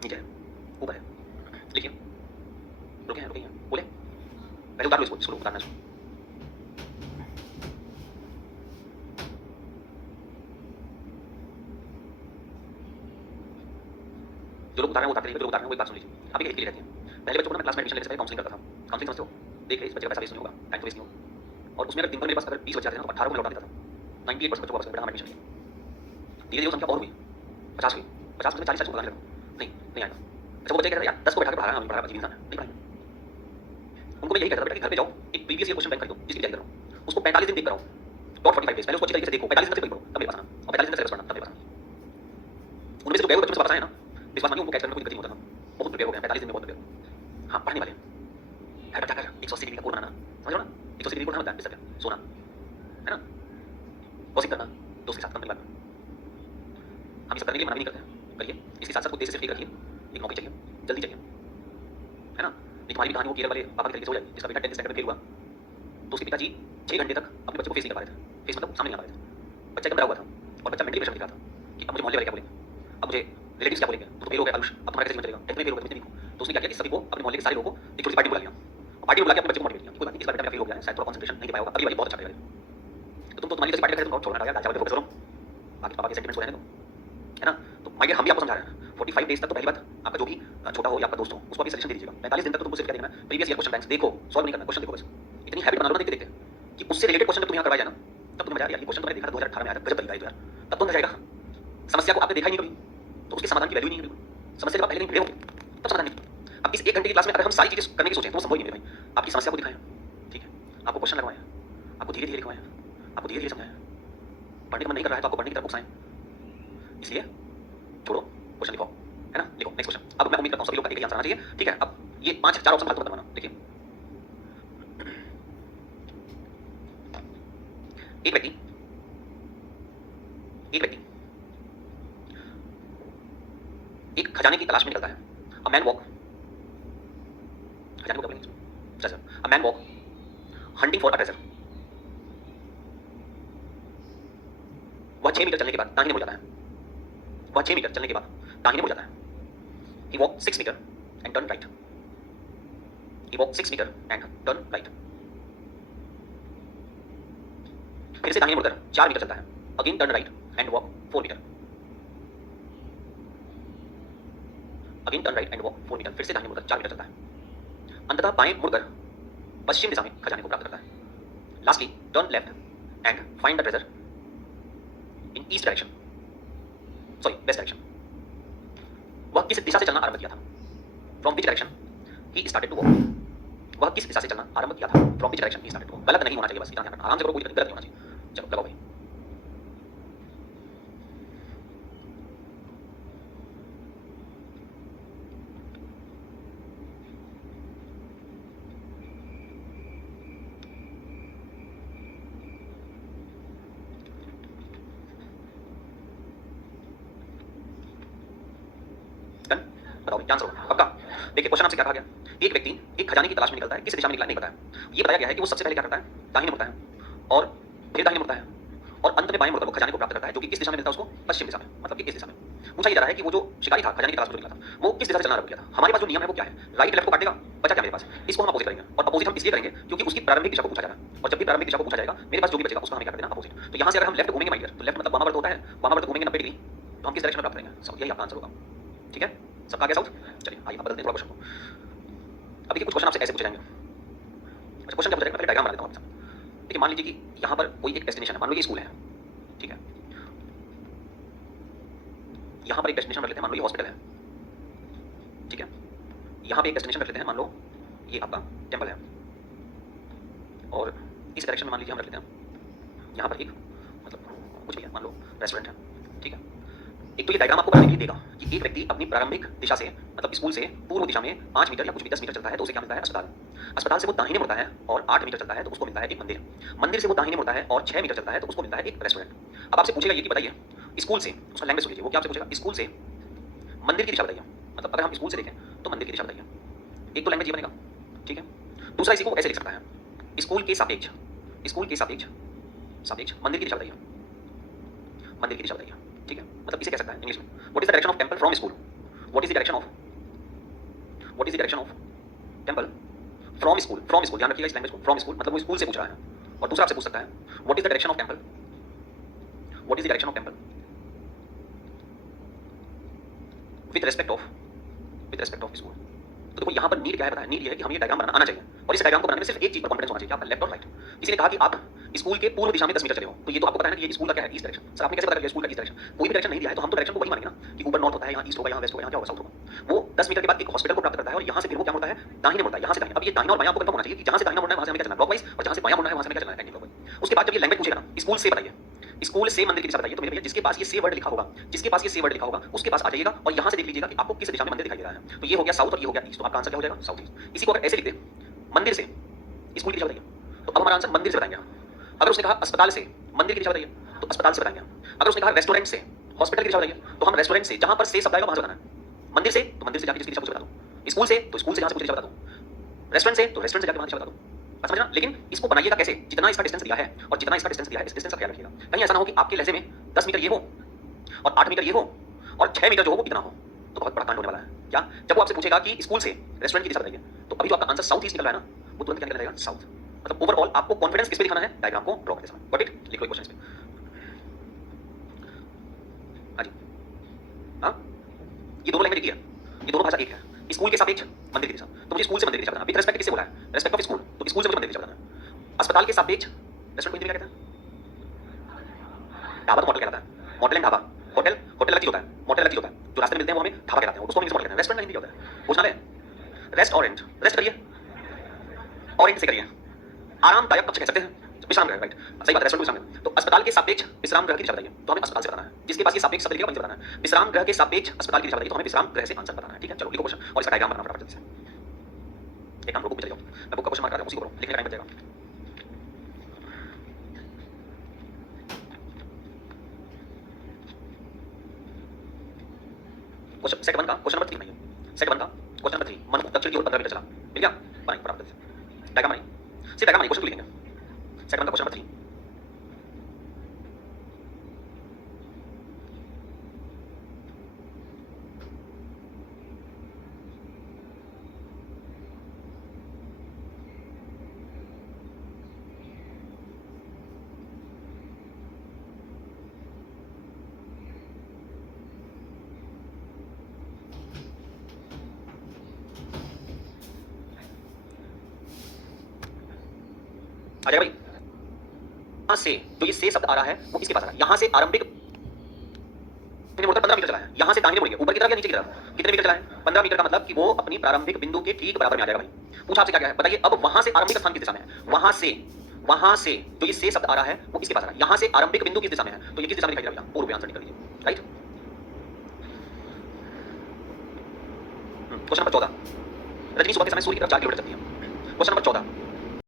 नीचे है, ऊपर है, लिखिए। रुके हैं, रुके हैं, बोले पहले उतार लो इसको उतारना इसको। जो लोग उतार रहे हैं वो उतारते रहिए, जो लोग उतार रहे हैं वो एक बात सुन लीजिए। आप एक लिखती रहती हैं। पहले बच्चों को ना मैं क्लास में एडमिशन लेने से पहले काउंसलिंग करता था। काउंसलिंग समझते हो? देख रहे इस बच्चे का पैसा वेस्ट नहीं होगा, टाइम तो वेस्ट नहीं होगा। और उसमें अगर दिन भर मेरे पास अगर 20 बच्चे आते हैं तो 18 को मैं लौटा देता था। 98% बच्चों को वापस कर बेटा हमारा एडमिशन लिया। धीरे धीरे वो संख्या और हुई, 50 हुई, 50 में 40 लगाने लगा। नहीं आएगा। अच्छा वो बच्चे कहते हैं यार 10 को बैठा के पढ़ा रहा है, पढ़ा जीवन है, नहीं पढ़ाएंगे। उनको मैं यही कहता था बेटा कि घर पे जाओ एक प्रीवियस ईयर क्वेश्चन बैंक खरीदो जिसकी तैयारी करो, उसको 45 दिन देख कर आओ, टॉप 45 डेज पहले उसको अच्छी तरीके से देखो, 45 दिन तक पढ़ो तब मेरे पास आना, और 45 दिन तक सिलेबस पढ़ना तब मेरे पास आना। उनमें से जो गए हुए बच्चे वापस आए ना, विश्वास मानिए उनको कैच करने में कोई दिक्कत नहीं होता था। बहुत प्रिपेयर हो गए 45 दिन में, बहुत प्रिपेयर। हाँ पढ़ने वाले घर पर जाकर 180 डिग्री का कोण बनाना, समझ लो ना? 180 डिग्री कोण होता है बिस्तर पे सोना, है ना? कोशिश करना दोस्त के साथ कम बात। हम ये सब करने के लिए मना भी नहीं करते हैं, करिए। इसके साथ साथ उद्देश्य सिर्फ एक रखिए, एक नौकरी चाहिए, जल्दी चाहिए, है ना? नहीं तुम्हारी भी कहानी वो केरल वाले पापा के तरीके से हो जाए जिसका बेटा 10th स्टैंडर्ड में फेल हुआ, तो उसके पिताजी 6 घंटे तक अपने बच्चे को फेस नहीं कर पा रहे थे। फेस मतलब सामने नहीं आ पा रहे थे। बच्चा एकदम डरा हुआ था और बच्चा मेंटली प्रेशर दिख रहा था कि अब मुझे मोहल्ले वाले क्या बोलेंगे, अब मुझे रिलेटिव्स क्या बोलेंगे, तो फेल हो गया आयुष, अब तुम्हारा कैसे जीवन चलेगा? 10th में फेल हो गया, मैं वीक हूं। तो उसने क्या किया कि सभी को, अपने मोहल्ले के सारे लोगों को एक छोटी सी पार्टी बुला लिया। पार्टी बुला के अपने बच्चे को मोटिवेट किया कि कोई बात नहीं, इस बार बेटा मेरा फेल हो गया है, शायद थोड़ा कंसंट्रेशन नहीं दे पाया होगा, अगली बार बहुत अच्छा करेगा। तो तुम तो तुम्हारी जैसी पार्टी करके तुम छोड़ना यार, जाकर फोकस करो, बाकी पापा के सेंटिमेंट्स हो जाने दो, है ना? तो माय डियर हम भी आपको समझा रहे हैं 45 डेज तक। तो पहली बात आपका जो भी छोटा हो या आपका दोस्त हो उसको अभी सजेशन दे दीजिएगा। 45 दिन तक तो तुमको सिर्फ क्या देखना है, प्रीवियस ईयर क्वेश्चन बैंक्स देखो, सॉल्व नहीं करना, क्वेश्चन देखो बस। इतनी हैबिट बना लो ना देखते देखते कि उससे रिलेटेड क्वेश्चन जब तुम्हें करवाया जाए ना तब तुम्हें मजा आ रहा है। ये क्वेश्चन मैंने देखा था 2018 में आया था, गजब तरीका है यार, तब तो मजा आएगा। समस्या को आपने देखा ही नहीं कभी तो उसके समाधान की वैल्यू नहीं है बिल्कुल। समस्या जब आप पहले नहीं पढ़े होंगे तब समाधान नहीं। अब इस 1 घंटे की क्लास में अगर हम सारी चीजें करने की सोचें तो संभव ही नहीं है भाई। आपकी समस्या को दिखाएं, ठीक है, आपको क्वेश्चन लगवाएं, आपको धीरे धीरे लिखवाएं, आपको धीरे धीरे समझाएं। पढ़ने का मन नहीं कर रहा है तो आपको पढ़ने की तरफ उकसाएं, इसलिए छोड़ो, क्वेश्चन लिखो, है ना? लिखो नेक्स्ट क्वेश्चन। अब मैं उम्मीद करता हूं सभी लोग का एक ही आंसर आना चाहिए, ठीक है? अब ये 4 ऑप्शन फालतू मत बनवाना। देखिए एक व्यक्ति एक खजाने की तलाश में निकलता है। अ मैन वॉक, खजाने को क्या बोलेंगे? Treasure. A man walk hunting for a treasure. वह 6 मीटर चलने के बाद दाहिने मुड़ जाता है। वह 6 मीटर चलने के बाद दाहिने मुड़ जाता है। He walked 6 meter and turned right. He walked 6 meter and turned right. फिर से दाहिने मुड़कर 4 मीटर चलता है। Again turned right and walk 4 meter. Again turned right and walk 4 meter. फिर से दाहिने मुड़कर 4 मीटर चलता है। अंततः बाएं मुड़कर पश्चिम दिशा में खजाने को प्राप्त करता है। Lastly, turn left and find the treasure in east direction. Sorry, west direction. वह किस दिशा से चलना आरंभ किया था, from which direction he started to walk. वह किस दिशा से चलना आरंभ किया था, from which direction he started to walk. गलत नहीं होना चाहिए, बस इतना ध्यान रखना, आराम से करो, कोई गलत नहीं होना चाहिए। चलो लगाओ भाई। डन? बताओ भाई, आंसर होगा पक्का। देखिए क्वेश्चन आपसे क्या कहा गया, एक व्यक्ति एक खजाने की तलाश में निकलता है, किस दिशा में निकला नहीं पता है। ये बताया गया है कि वो सबसे पहले क्या करता है, दाहिने मुड़ता है और फिर दाहिने मुड़ता है और अंत में बाएं मुड़कर वो खजाने को प्राप्त करता है, जो कि किस दिशा में मिलता है उसको, पश्चिम दिशा में, मतलब कि इस दिशा में। पूछा ये जा रहा है कि वो जो शिकारी था खजाने की तलाश में जो निकला था वो किस दिशा से चलना आरंभ किया था। हमारे पास जो नियम है वो क्या है, राइट लेफ्ट को काटेगा, बचा क्या मेरे पास, इसको हम अपोजिट करेंगे। और अपोजिट हम इसलिए करेंगे क्योंकि उसकी प्रारंभिक दिशा को पूछा जा रहा है, और जब भी प्रारंभिक दिशा को पूछा जाएगा मेरे पास जो भी बचेगा उसको हमें क्या कर देना, अपोजिट। तो यहाँ से अगर हम लेफ्ट घूमेंगे माइडियर, तो लेफ्ट मतलब वामावर्त होता है, वामावर्त घूमेंगे 90 डिग्री, तो हम किस डायरेक्शन में प्राप्त करेंगे, साउथ। यही आपका आंसर होगा। ठीक है, सबका आ गया साउथ। चलिए आइए अब बदलते हैं थोड़ा क्वेश्चन को। अभी के कुछ क्वेश्चन आपसे ऐसे पूछे जाएंगे। अच्छा क्वेश्चन क्या पूछा जाएगा, पहले डायग्राम बना देता हूँ आपके साथ। देखिए मान लीजिए कि यहाँ पर कोई एक डेस्टिनेशन है, मान लो ये स्कूल है, ठीक है। यहाँ पर एक डेस्टिनेशन रख लेते हैं, मान लो ये हॉस्पिटल है, ठीक है। यहाँ पे एक डेस्टिनेशन रख लेते हैं, मान लो ये आपका टेम्पल है, और इस डायरेक्शन में मान लीजिए हम रख लेते हैं यहाँ पर एक, मतलब कुछ भी है, मान लो रेस्टोरेंट है, ठीक है। एक तो ये डायग्राम आपको बताने के लिए देगा कि एक व्यक्ति अपनी प्रारंभिक दिशा से, मतलब स्कूल से पूर्व दिशा में 5 मीटर या कुछ भी 10 मीटर चलता है तो उसे क्या मिलता है, अस्पताल। अस्पताल से वो दाहिने मुड़ता है और 8 मीटर चलता है तो उसको मिलता है एक मंदिर। मंदिर से वो दाहिने मुड़ता है और 6 मीटर चलता है तो उसको मिलता है एक रेस्टोरेंट। अब आपसे पूछेगा ये कि बताइए स्कूल से, उसका लैंग्वेज सुन लीजिए, वो क्या आपसे पूछेगा, स्कूल से मंदिर की दिशा बताइए। मतलब अगर हम स्कूल से देखें तो मंदिर की दिशा बताइए, एक तो लैंग्वेज ये बनेगा, ठीक है। दूसरा इसी को ऐसे लिख सकता है, स्कूल के सापेक्ष, स्कूल के सापेक्ष, सापेक्ष मंदिर की दिशा बताइए, मंदिर की दिशा बताइए, ठीक है। मतलब इसे कह सकता है इंग्लिश में, what is the direction of temple from school, what is the direction of, what is the direction of temple from school, from school, ध्यान रखिएगा इस लैंग्वेज को, फ्रॉम स्कूल मतलब वो स्कूल से पूछ रहा है। और दूसरा आपसे पूछ सकता है what is the direction of temple, what is the direction of temple with respect of, with respect of school. तो देखो यहाँ पर नीड क्या है पता है, नीड ये है कि हमें ये डायग्राम बनाना आना चाहिए, और इस डायग्राम को बनाने में सिर्फ एक चीज पर कॉन्फिडेंस होना चाहिए, आपका लेफ्ट और राइट। किसी ने कहा कि आप स्कूल के पूर्व दिशा में 10 मीटर चले हो, तो ये तो आपको पता है ना कि ये स्कूल का क्या है, ईस्ट डायरेक्शन। सर आपने कैसे पता कर लिया स्कूल का ईस्ट डायरेक्शन, कोई भी डायरेक्शन नहीं दिया है तो हम तो डायरेक्शन को वही मानेंगे ना कि ऊपर नॉर्थ होता है, यहाँ ईस्ट होगा, यहाँ वेस्ट होगा, यहाँ क्या होगा, साउथ होगा। वो 10 मीटर के बाद एक हॉस्पिटल को प्राप्त करता है और यहाँ से फिर वो क्या मुड़ता है, दाहिने मुड़ता है, यहाँ से दाहिने। अब ये दाहिना और बायां आपको कंफर्म होना चाहिए कि जहाँ से दाहिना मुड़ना है वहाँ से हमें क्या चलना है, क्लॉकवाइज, और जहाँ से बायां मुड़ना है वहाँ से हमें क्या चलना है, एंटी क्लॉकवाइज। उसके बाद जब ये लैंग्वेज पूछेगा ना, स्कूल से बताइए, स्कूल से मंदिर की दिशा बताइए, तो मेरे भैया जिसके पास ये से वर्ड लिखा होगा, जिसके पास ये से वर्ड लिखा होगा उसके पास आ जाइएगा और यहाँ से देख लीजिएगा कि आपको किस दिशा में मंदिर दिखाई दे रहा है। तो ये हो गया साउथ और ये हो गया ईस्ट, तो आपका आंसर क्या हो जाएगा, साउथ ईस्ट। इसी को अगर ऐसे लिख दे, मंदिर से स्कूल की दिशा बताइए, तो अब हमारा आंसर मंदिर से बताएंगे। अगर उसने कहा अस्पताल से मंदिर की दिशा बताइए, तो अस्पताल से बताएंगे। अगर उसने कहा रेस्टोरेंट से हॉस्पिटल की दिशा बताइए, तो हम रेस्टोरेंट से, जहां पर से शब्द आएगा वहां से बताना है। मंदिर से तो मंदिर से जाके जिसकी दिशा मुझे बता दो, स्कूल से तो स्कूल से जहां से मुझे दिशा बता दो, रेस्टोरेंट से तो रेस्टोरेंट से जाके वहां दिशा बता दो। बात समझना, लेकिन इसको बनाइएगा कैसे, जितना इसका डिस्टेंस दिया है और जितना इसका डिस्टेंस दिया है, इस डिस्टेंस का ख्याल रखिएगा। कहीं ऐसा ना हो कि आपके लहजे में 10 मीटर ये हो और 8 मीटर ये हो और 6 मीटर जो हो वो इतना हो, तो बहुत बड़ा कांड होने वाला है। क्या, जब वो आपसे पूछेगा कि स्कूल से रेस्टोरेंट की दिशा बताइए, तो अभी जो आपका आंसर साउथ ईस्ट निकल रहा है ना, वो तुरंत क्या निकल जाएगा, साउथ। मतलब ओवरऑल आपको कॉन्फिडेंस किस पे दिखाना है, डायग्राम को ड्रॉ करते समय। गॉट इट, लिख लो क्वेश्चन पे। हाँ जी, हाँ, ये दोनों लैंग्वेज एक ही है, ये दोनों भाषा एक है। स्कूल के सापेक्ष मंदिर की दिशा, तो मुझे स्कूल से मंदिर की दिशा बताना, विद रिस्पेक्ट किससे बोला है, रिस्पेक्ट ऑफ स्कूल, तो स्कूल से मुझे मंदिर की दिशा बताना। अस्पताल के सापेक्ष रेस्टोरेंट को हिंदी में क्या कहते हैं, ढाबा तो होटल कहलाता है, hotel and dhaba, hotel hotel अलग चीज होता है, मोटल अलग चीज होता है, जो रास्ते में मिलते हैं वो हमें ढाबा कहलाते हैं, उसको हम इंग्लिश में कहते हैं, रेस्टोरेंट हिंदी क्या होता है, पूछना है। रेस्टोरेंट, रेस्ट करिए, ऑरेंज से करिए, आरामदायक कक्ष कह सकते हैं, विश्राम गृह, राइट, सही बात है, रेस्टोरेंट विश्राम गृह। तो अस्पताल के सापेक्ष विश्राम गृह की दिशा बताइए, तो हमें अस्पताल से बताना है, जिसके पास ये सापेक्ष शब्द लिखा वहीं से बताना है। विश्राम गृह के सापेक्ष अस्पताल की दिशा बताइए, तो हमें विश्राम गृह से आंसर बताना है। ठीक है, चलो लिखो क्वेश्चन और इसका डायग्राम बनाना फटाफट जल्दी से। एक काम करो, बुक पे चले जाओ, मैं बुक का क्वेश्चन मार्क कर रहा हूं, उसी को करो, लिखने का टाइम बच जाएगा। क्वेश्चन सेट 1 का क्वेश्चन नंबर 3 बनाइए, सेट 1 का क्वेश्चन नंबर 3, मन दक्षिण की ओर 15 मीटर चला, मिल गया, बनाइए फटाफट से डायग्राम बनाइए, सिर्फ डायग्राम बनाइए, क्वेश्चन को लिखेंगे। सेट 1 का क्वेश्चन नंबर 3, आ जाएगा भाई। यहां से जो ये से शब्द आ रहा है वो इसके पास आ रहा है, यहां से आरंभिक मैंने मुड़कर 15 मीटर चला है, यहाँ से दाहिने मुड़िए, ऊपर की तरफ या नीचे की तरफ, कितने मीटर चला है? 15 मीटर का मतलब कि वो अपनी प्रारंभिक बिंदु के ठीक बराबर में आ जाएगा भाई। पूछा आपसे क्या क्या है बताइए। अब वहां से आरंभिक स्थान किस दिशा में है? वहां से जो ये से शब्द आ रहा है वो इसके पास आ रहा है। यहां से आरंभिक बिंदु किस दिशा में है? तो ये किस दिशा में दिखाई दे रहा है? पूर्व में आंसर निकल लीजिए, राइट। क्वेश्चन नंबर 14, रजनी सुबह के समय सूर्य की तरफ 4 किलोमीटर चलती है। Question number 14,